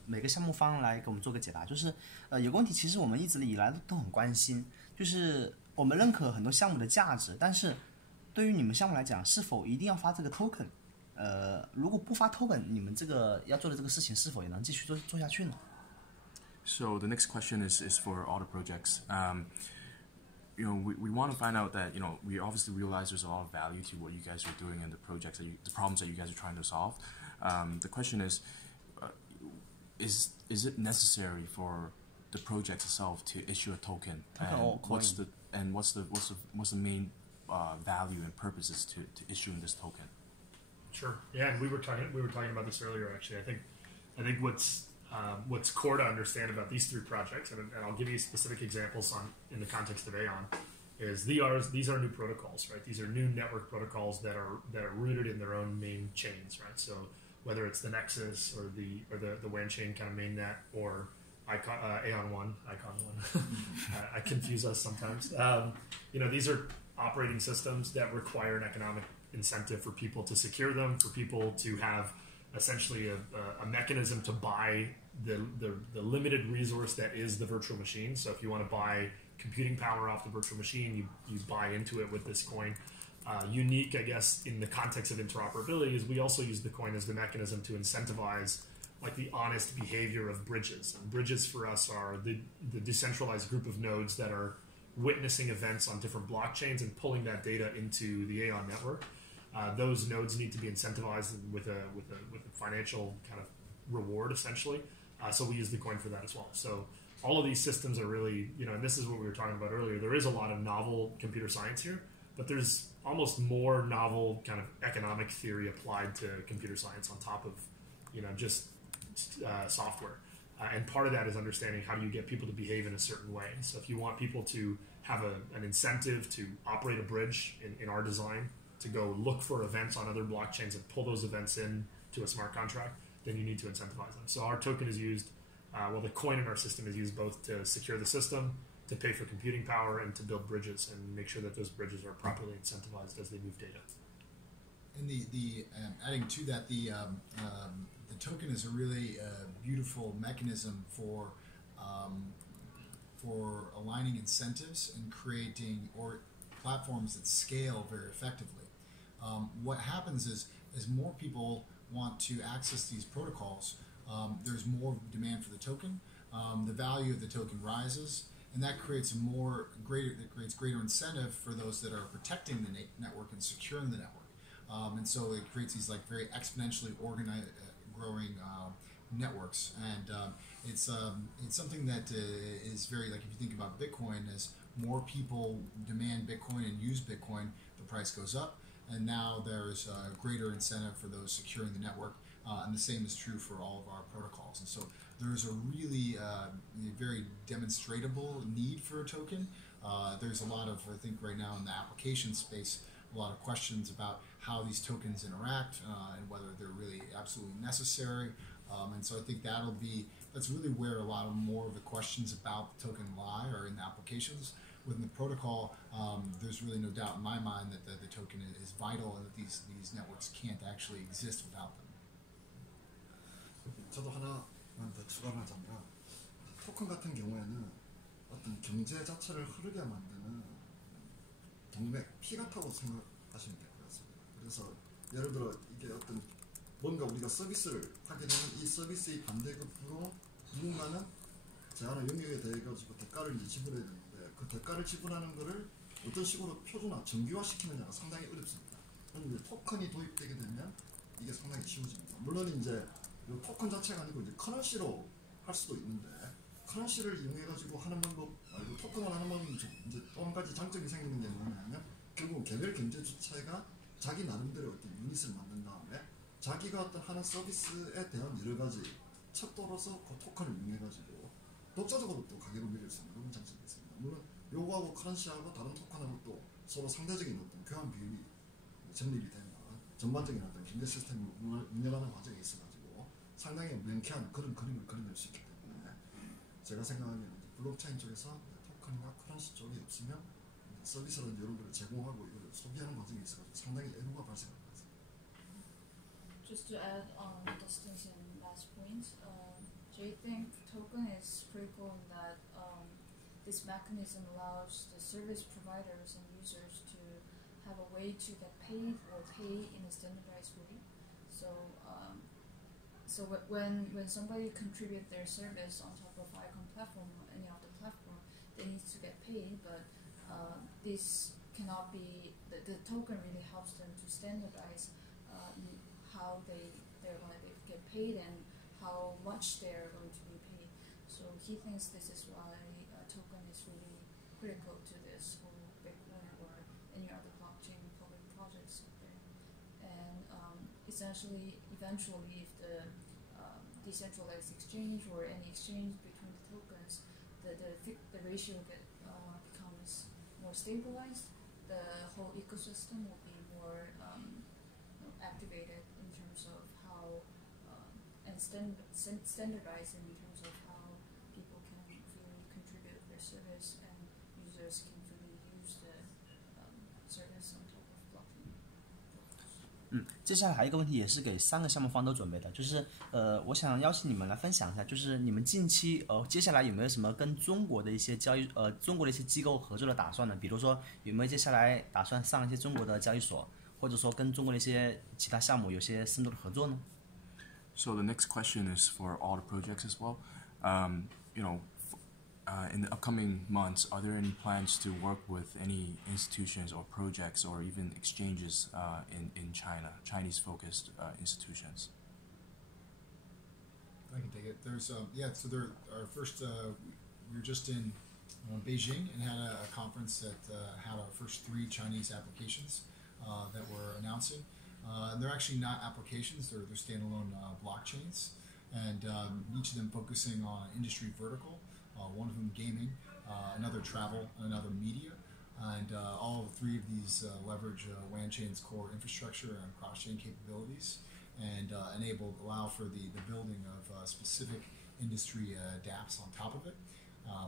每个项目方来给我们做个解答。就是有个问题，其实我们一直以来都很关心，就是我们认可很多项目的价值，但是对于你们项目来讲，是否一定要发这个 token？如果不发 token， 你们这个要做的这个事情是否也能继续做下去呢？ So the next question is for all the projects. We want to find out that we obviously realize there's a lot of value to what you guys are doing and the projects the problems that you guys are trying to solve. The question is it necessary for the project itself to issue a token? What's the main value and purposes to issuing this token? Sure. Yeah, and we were talking about this earlier. Actually, I think what's core to understand about these three projects, and I'll give you specific examples in the context of AION, is these are new protocols, right? These are new network protocols that are rooted in their own main chains, right? So whether it's the Nexus or the Wanchain kind of mainnet or AION 1, I confuse us sometimes. These are operating systems that require an economic incentive for people to secure them, for people to have essentially a mechanism to buy the limited resource that is the virtual machine. So if you want to buy computing power off the virtual machine, you buy into it with this coin. Unique, I guess, in the context of interoperability is we also use the coin as the mechanism to incentivize like the honest behavior of bridges. And bridges for us are the decentralized group of nodes that are witnessing events on different blockchains and pulling that data into the AION network. Those nodes need to be incentivized with a financial kind of reward, essentially. So we use the coin for that as well. So all of these systems are really, and this is what we were talking about earlier. There is a lot of novel computer science here, but there's almost more novel kind of economic theory applied to computer science on top of, just software. And part of that is understanding how do you get people to behave in a certain way. So if you want people to have an incentive to operate a bridge in our design, to go look for events on other blockchains and pull those events in to a smart contract, then you need to incentivize them. So our token is used, the coin in our system is used both to secure the system, to pay for computing power, and to build bridges and make sure that those bridges are properly incentivized as they move data. And adding to that, the token is a really beautiful mechanism for aligning incentives and creating platforms that scale very effectively. What happens is, as more people want to access these protocols, there's more demand for the token. The value of the token rises, and that creates greater incentive for those that are protecting the network and securing the network. And so it creates these like very exponentially growing networks, and it's something that is very, like, if you think about Bitcoin, as more people demand Bitcoin and use Bitcoin, the price goes up, and now there's a greater incentive for those securing the network, and the same is true for all of our protocols. And so there's a really very demonstratable need for a token. There's a lot of, I think right now in the application space, a lot of questions about how these tokens interact and whether they're really absolutely necessary. And so I think that's really where a lot of more of the questions about the token lie, or in the applications. Within the protocol, there's really no doubt in my mind that the token is vital, and that these networks can't actually exist without them. 저도 하나만 더 추가하자면 토큰 같은 경우에는 어떤 경제 자체를 흐르게 만드는 동맥, 피 같다고 생각하시면 될 것 같습니다. 그래서 예를 들어 이게 어떤 뭔가 우리가 서비스를 하게 되면 이 서비스의 반대급부로 누군가는 제한을 용역에 대해 가지고 대가를 이제 지불해야 되는데, 그 대가를 지불하는 거를 어떤 식으로 표준화, 정규화시키느냐가 상당히 어렵습니다. 그런데 토큰이 도입되게 되면 이게 상당히 쉬워집니다. 물론 이제 이 토큰 자체가 아니고 이제 커런시로 할 수도 있는데, 커런시를 이용해 가지고 하는 방법 말고 토큰을 하는 방법이 이제 또 한 가지 장점이 생기는 게 뭐냐면, 결국 개별 경제 주체가 자기 나름대로 어떤 유닛을 만든 다음에 자기가 어떤 하는 서비스에 대한 여러 가지 척도로서 그 토큰을 이용해 가지고 독자적으로 또 가격을 매길 수 있는 그런 장점이 있습니다. 물론 요거하고 커런시하고 다른 토큰하고 또 서로 상대적인 어떤 교환 비율이 정립이 되면 전반적인 어떤 경제 시스템을 운영하는 과정에 있어가지고 상당히 명쾌한 그런 그림을 그려낼 수 있기 때문에, 제가 생각하기에는 블록체인 쪽에서 토큰이나 커런시 쪽이 없으면 서비스라든지 이런 거를 제공하고 이걸 소비하는 과정에 있어가지고 상당히 애로가 발생할 것 같습니다. Just to add on Dustin's last point, do you think token is critical in that this mechanism allows the service providers and users to have a way to get paid or pay in a standardized way? So when somebody contributes their service on top of AION platform or any other platform, they need to get paid, but this cannot be, the token really helps them to standardize how they're going to get paid and how much they're going to be paid. So he thinks this is why a token is really critical to this whole Bitcoin or any other blockchain public projects out there. And essentially, eventually, if the decentralized exchange or any exchange between the tokens, the ratio becomes more stabilized, the whole ecosystem will be more activated in terms of how and standardized in terms of how people can freely contribute their service and users can freely use the service on top of blockchain. 接下来还有一个问题也是给3个项目方都准备的，就是我想邀请你们来分享一下，就是你们近期接下来有没有什么跟中国的一些中国的一些机构合作的打算呢？比如说有没有接下来打算上一些中国的交易所，或者说跟中国的一些其他项目有些深度的合作呢？ So the next question is for all the projects as well. In the upcoming months, are there any plans to work with any institutions or projects or even exchanges in China, Chinese-focused institutions? I can take it. There's so there our first we were just in Beijing and had a conference that had our first 3 Chinese applications that we're announcing. And they're actually not applications; they're standalone blockchains, and each of them focusing on an industry vertical. One of them gaming, another travel, and another media. And all 3 of these leverage Wanchain's core infrastructure and cross-chain capabilities, and allow for the building of specific industry dApps on top of it.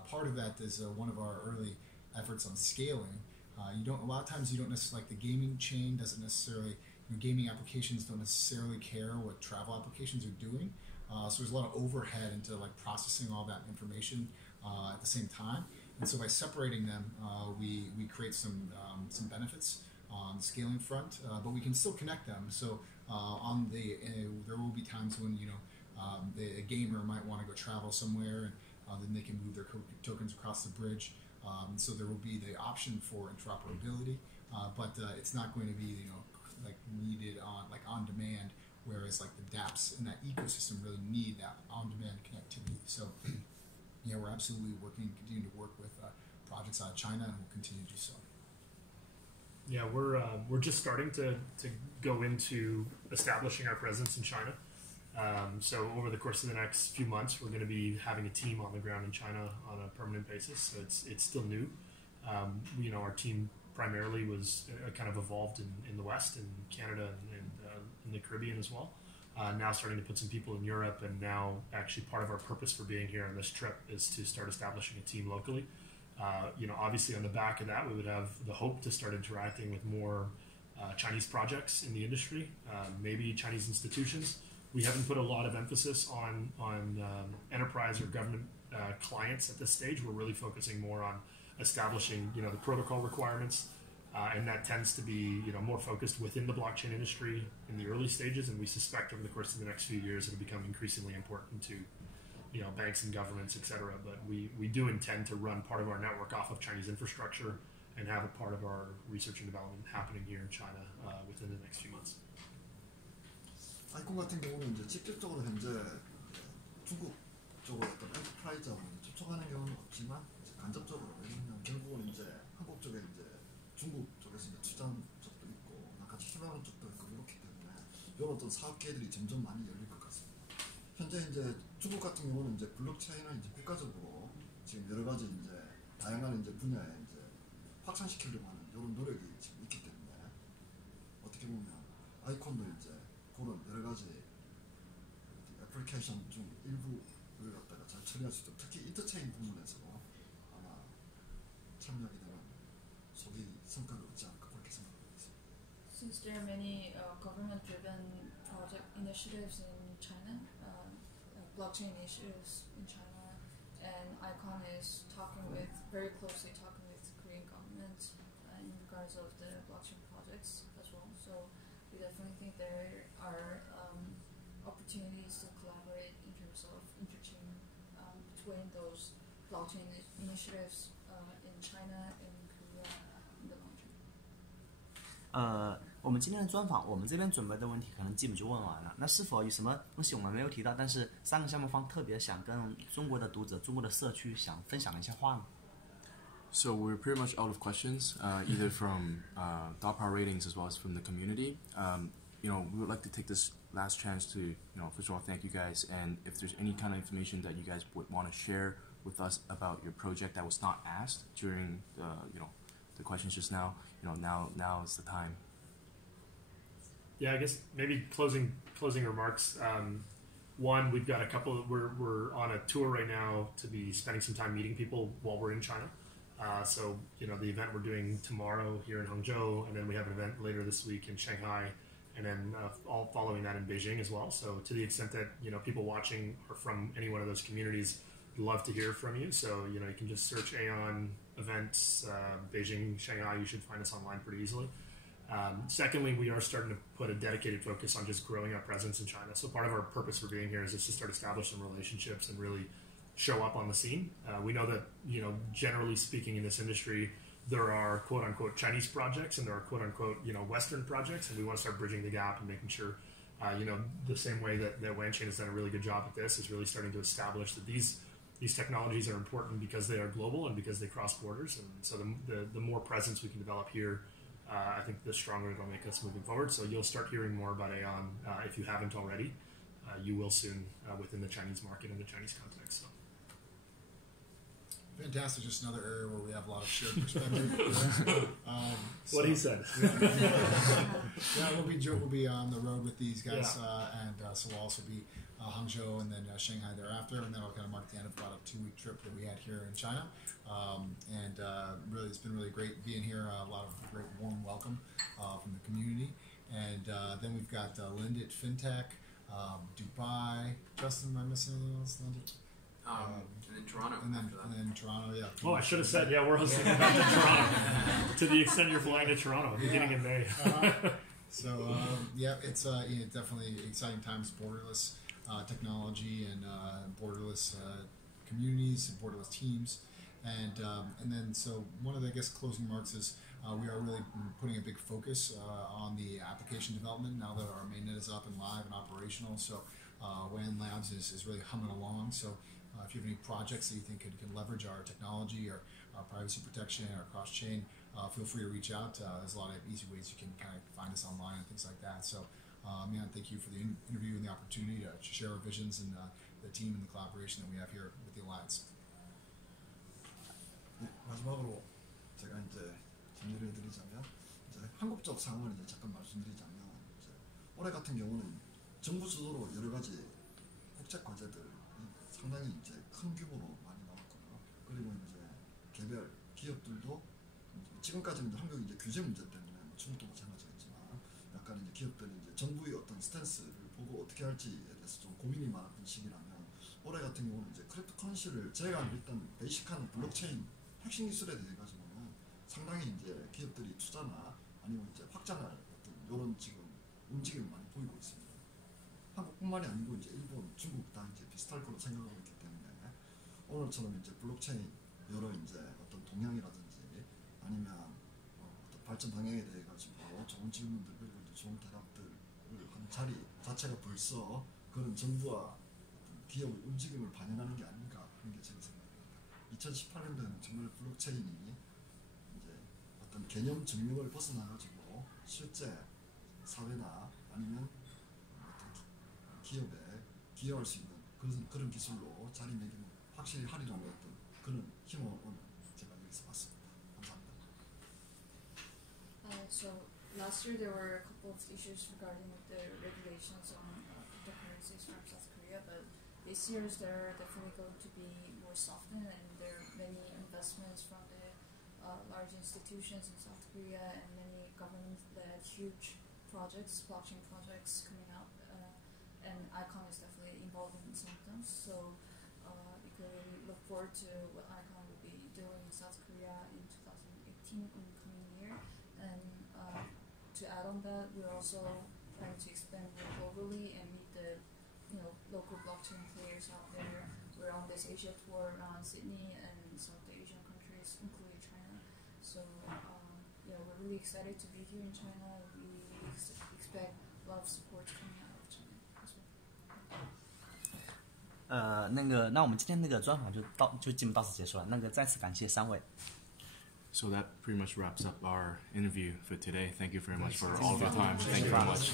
Part of that is one of our early efforts on scaling. A lot of times you don't necessarily, like the gaming chain doesn't necessarily, gaming applications don't necessarily care what travel applications are doing. So there's a lot of overhead into like processing all that information at the same time. And so by separating them, we create some benefits on the scaling front, but we can still connect them. So there will be times when a gamer might want to go travel somewhere, and then they can move their tokens across the bridge. So there will be the option for interoperability, but it's not going to be like needed on demand. Whereas like the dApps in that ecosystem really need that on-demand connectivity. So yeah, we're absolutely continuing to work with projects out of China, and we'll continue to do so. Yeah, we're just starting to go into establishing our presence in China. So over the course of the next few months, we're going to be having a team on the ground in China on a permanent basis. So it's still new. Our team primarily was kind of evolved in the West, in Canada, and in the Caribbean as well. now starting to put some people in Europe, and now actually part of our purpose for being here on this trip is to start establishing a team locally. Obviously on the back of that, we would have the hope to start interacting with more Chinese projects in the industry, maybe Chinese institutions. We haven't put a lot of emphasis on enterprise or government clients at this stage. We're really focusing more on establishing, the protocol requirements, and that tends to be, more focused within the blockchain industry in the early stages. And we suspect over the course of the next few years, it'll become increasingly important to, banks and governments, etc. But we do intend to run part of our network off of Chinese infrastructure and have a part of our research and development happening here in China within the next few months. 아이콘 같은 경우는 이제 직접적으로 현재 중국 쪽으로 어떤 엔터프라이즈하고 접촉하는 경우는 없지만 이제 간접적으로 왜냐면 결국은 이제 한국 쪽에 이제 중국 쪽에서 이제 투자한 쪽도 있고 같이 출하는 쪽도 있고 이렇기 때문에 이런 어떤 사업 기회들이 점점 많이 열릴 것 같습니다. 현재 이제 중국 같은 경우는 이제 블록체인을 이제 국가적으로 지금 여러 가지 이제 다양한 이제 분야에 이제 확산시키려고 하는 이런 노력이 지금 있기 때문에 어떻게 보면 아이콘도 이제 그런 여러 가지 애플리케이션 중 일부를 갖다가 잘 처리할 수 있도록 특히 인터체인 부분에서 아마 참여하게 되면 소기 성과를 얻지 않을까 그렇게 생각하고 있습니다. Since there are many government-driven project initiatives in China, blockchain initiatives in China, and ICON is very closely talking with Korean government in regards of the blockchain projects as well. So we definitely think there are opportunities to collaborate in terms of interchain between those blockchain initiatives in China and Korea in the long term. 我们今天的专访，我们这边准备的问题可能基本就问完了。那是否有什么东西我们没有提到，但是3个项目方特别想跟中国的读者、中国的社区想分享一下话呢？ So we're pretty much out of questions, either from DARPA ratings as well as from the community. We would like to take this last chance to, first of all, thank you guys. And if there's any kind of information that you guys would want to share with us about your project that was not asked during the questions just now, now is the time. Yeah, I guess maybe closing remarks. One, we've got a couple. We're on a tour right now to be spending some time meeting people while we're in China. So the event we're doing tomorrow here in Hangzhou, and then we have an event later this week in Shanghai, and then all following that in Beijing as well. So to the extent that people watching are from any one of those communities, we'd love to hear from you. So you can just search AION events, Beijing, Shanghai. You should find us online pretty easily. Secondly, we are starting to put a dedicated focus on just growing our presence in China. So part of our purpose for being here is just to start establishing relationships and really show up on the scene. We know that, generally speaking in this industry, there are quote-unquote Chinese projects and there are quote-unquote, Western projects, and we want to start bridging the gap and making sure, the same way that Wanchain has done a really good job at this is really starting to establish that these technologies are important because they are global and because they cross borders. And so the more presence we can develop here, I think the stronger it'll make us moving forward. So you'll start hearing more about AION if you haven't already. You will soon within the Chinese market and the Chinese context. So. Fantastic. Just another area where we have a lot of shared perspective. What he said. Yeah, we'll be on the road with these guys, and so we'll also be Hangzhou and then Shanghai thereafter, and that'll kind of mark the end of about a 2-week trip that we had here in China. Really, it's been really great being here. A lot of great warm welcome from the community, and then we've got Lindit FinTech, Dubai. Justin, am I missing anything else, Lindit? And then Toronto. And then Toronto, yeah. Oh, I should have said, we're also going back to Toronto. To the extent you're flying to Toronto, beginning in May. So, it's definitely exciting times, borderless technology and borderless communities and borderless teams. And then, so one of the, closing remarks is we are really putting a big focus on the application development now that our mainnet is up and live and operational. So WAN Labs is really humming along. So if you have any projects that you think can leverage our technology or our privacy protection or cross-chain, feel free to reach out. There's a lot of easy ways you can kind of find us online and things like that. So, thank you for the interview and the opportunity to share our visions and the team and the collaboration that we have here with the Alliance. 네, 마지막으로 제가 이제 정리를 해드리자면 이제 한국 쪽 상황을 이제 잠깐 말씀드리자면 이제 올해 같은 경우는 정부 주도로 여러 가지 국제 과제들이 상당히 이제 큰 규모로 많이 나왔고요. 그리고 이제 개별 기업들도 지금까지는 이제 한국이 이제 규제 문제 때문에 뭐 중국도 마찬가지겠지만 약간 이제 기업들이 이제 정부의 어떤 스탠스를 보고 어떻게 할지에 대해서 좀 고민이 많았던 시기라면 올해 같은 경우는 이제 크립토 커런시를 제가 일단 베이식한 블록체인 핵심 기술에 대해 가지고는 상당히 이제 기업들이 투자나 아니면 이제 확장할 어떤 이런 지금 움직임을 많이 보이고 있습니다. 한국뿐만이 아니고 이제 일본, 중국 다 이제 비슷할 거로 생각하고 있기 때문에 오늘처럼 이제 블록체인 여러 이제 어떤 동향이라든지 아니면 어떤 발전 방향에 대해 가지고 좋은 질문들 그리고 이제 좋은 대답들을 한 자리 자체가 벌써 그런 정부와 어떤 기업의 움직임을 반영하는 게 아닌가 하는 게 제 생각입니다. 2018년도에는 정말 블록체인이 이제 어떤 개념 증명을 벗어나 가지고 실제 사회나 아니면 기업에 기여할 수 있는 그런 기술로 자리매김을 확실히 하리라는 어떤 그런 힘을 오늘 제가 여기서 봤습니다. 감사합니다. So last year there were a couple of issues regarding the regulations on cryptocurrencies from South Korea, but this year there are definitely going to be more softened, and there are many investments from the large institutions in South Korea and many government-led huge projects, blockchain projects coming out. And AION is definitely involved in some of them, so we could really look forward to what AION will be doing in South Korea in 2018 in the coming year. And to add on that, we're also trying to expand more globally and meet the local blockchain players out there. We're on this Asia tour around Sydney and some of the Asian countries, including China. So we're really excited to be here in China. We expect a lot of support coming out of China. 那我们今天那个专访就基本到此结束了。再次感谢3位。So that pretty much wraps up our interview for today. Thank you very much for all of your time. Thank you very much.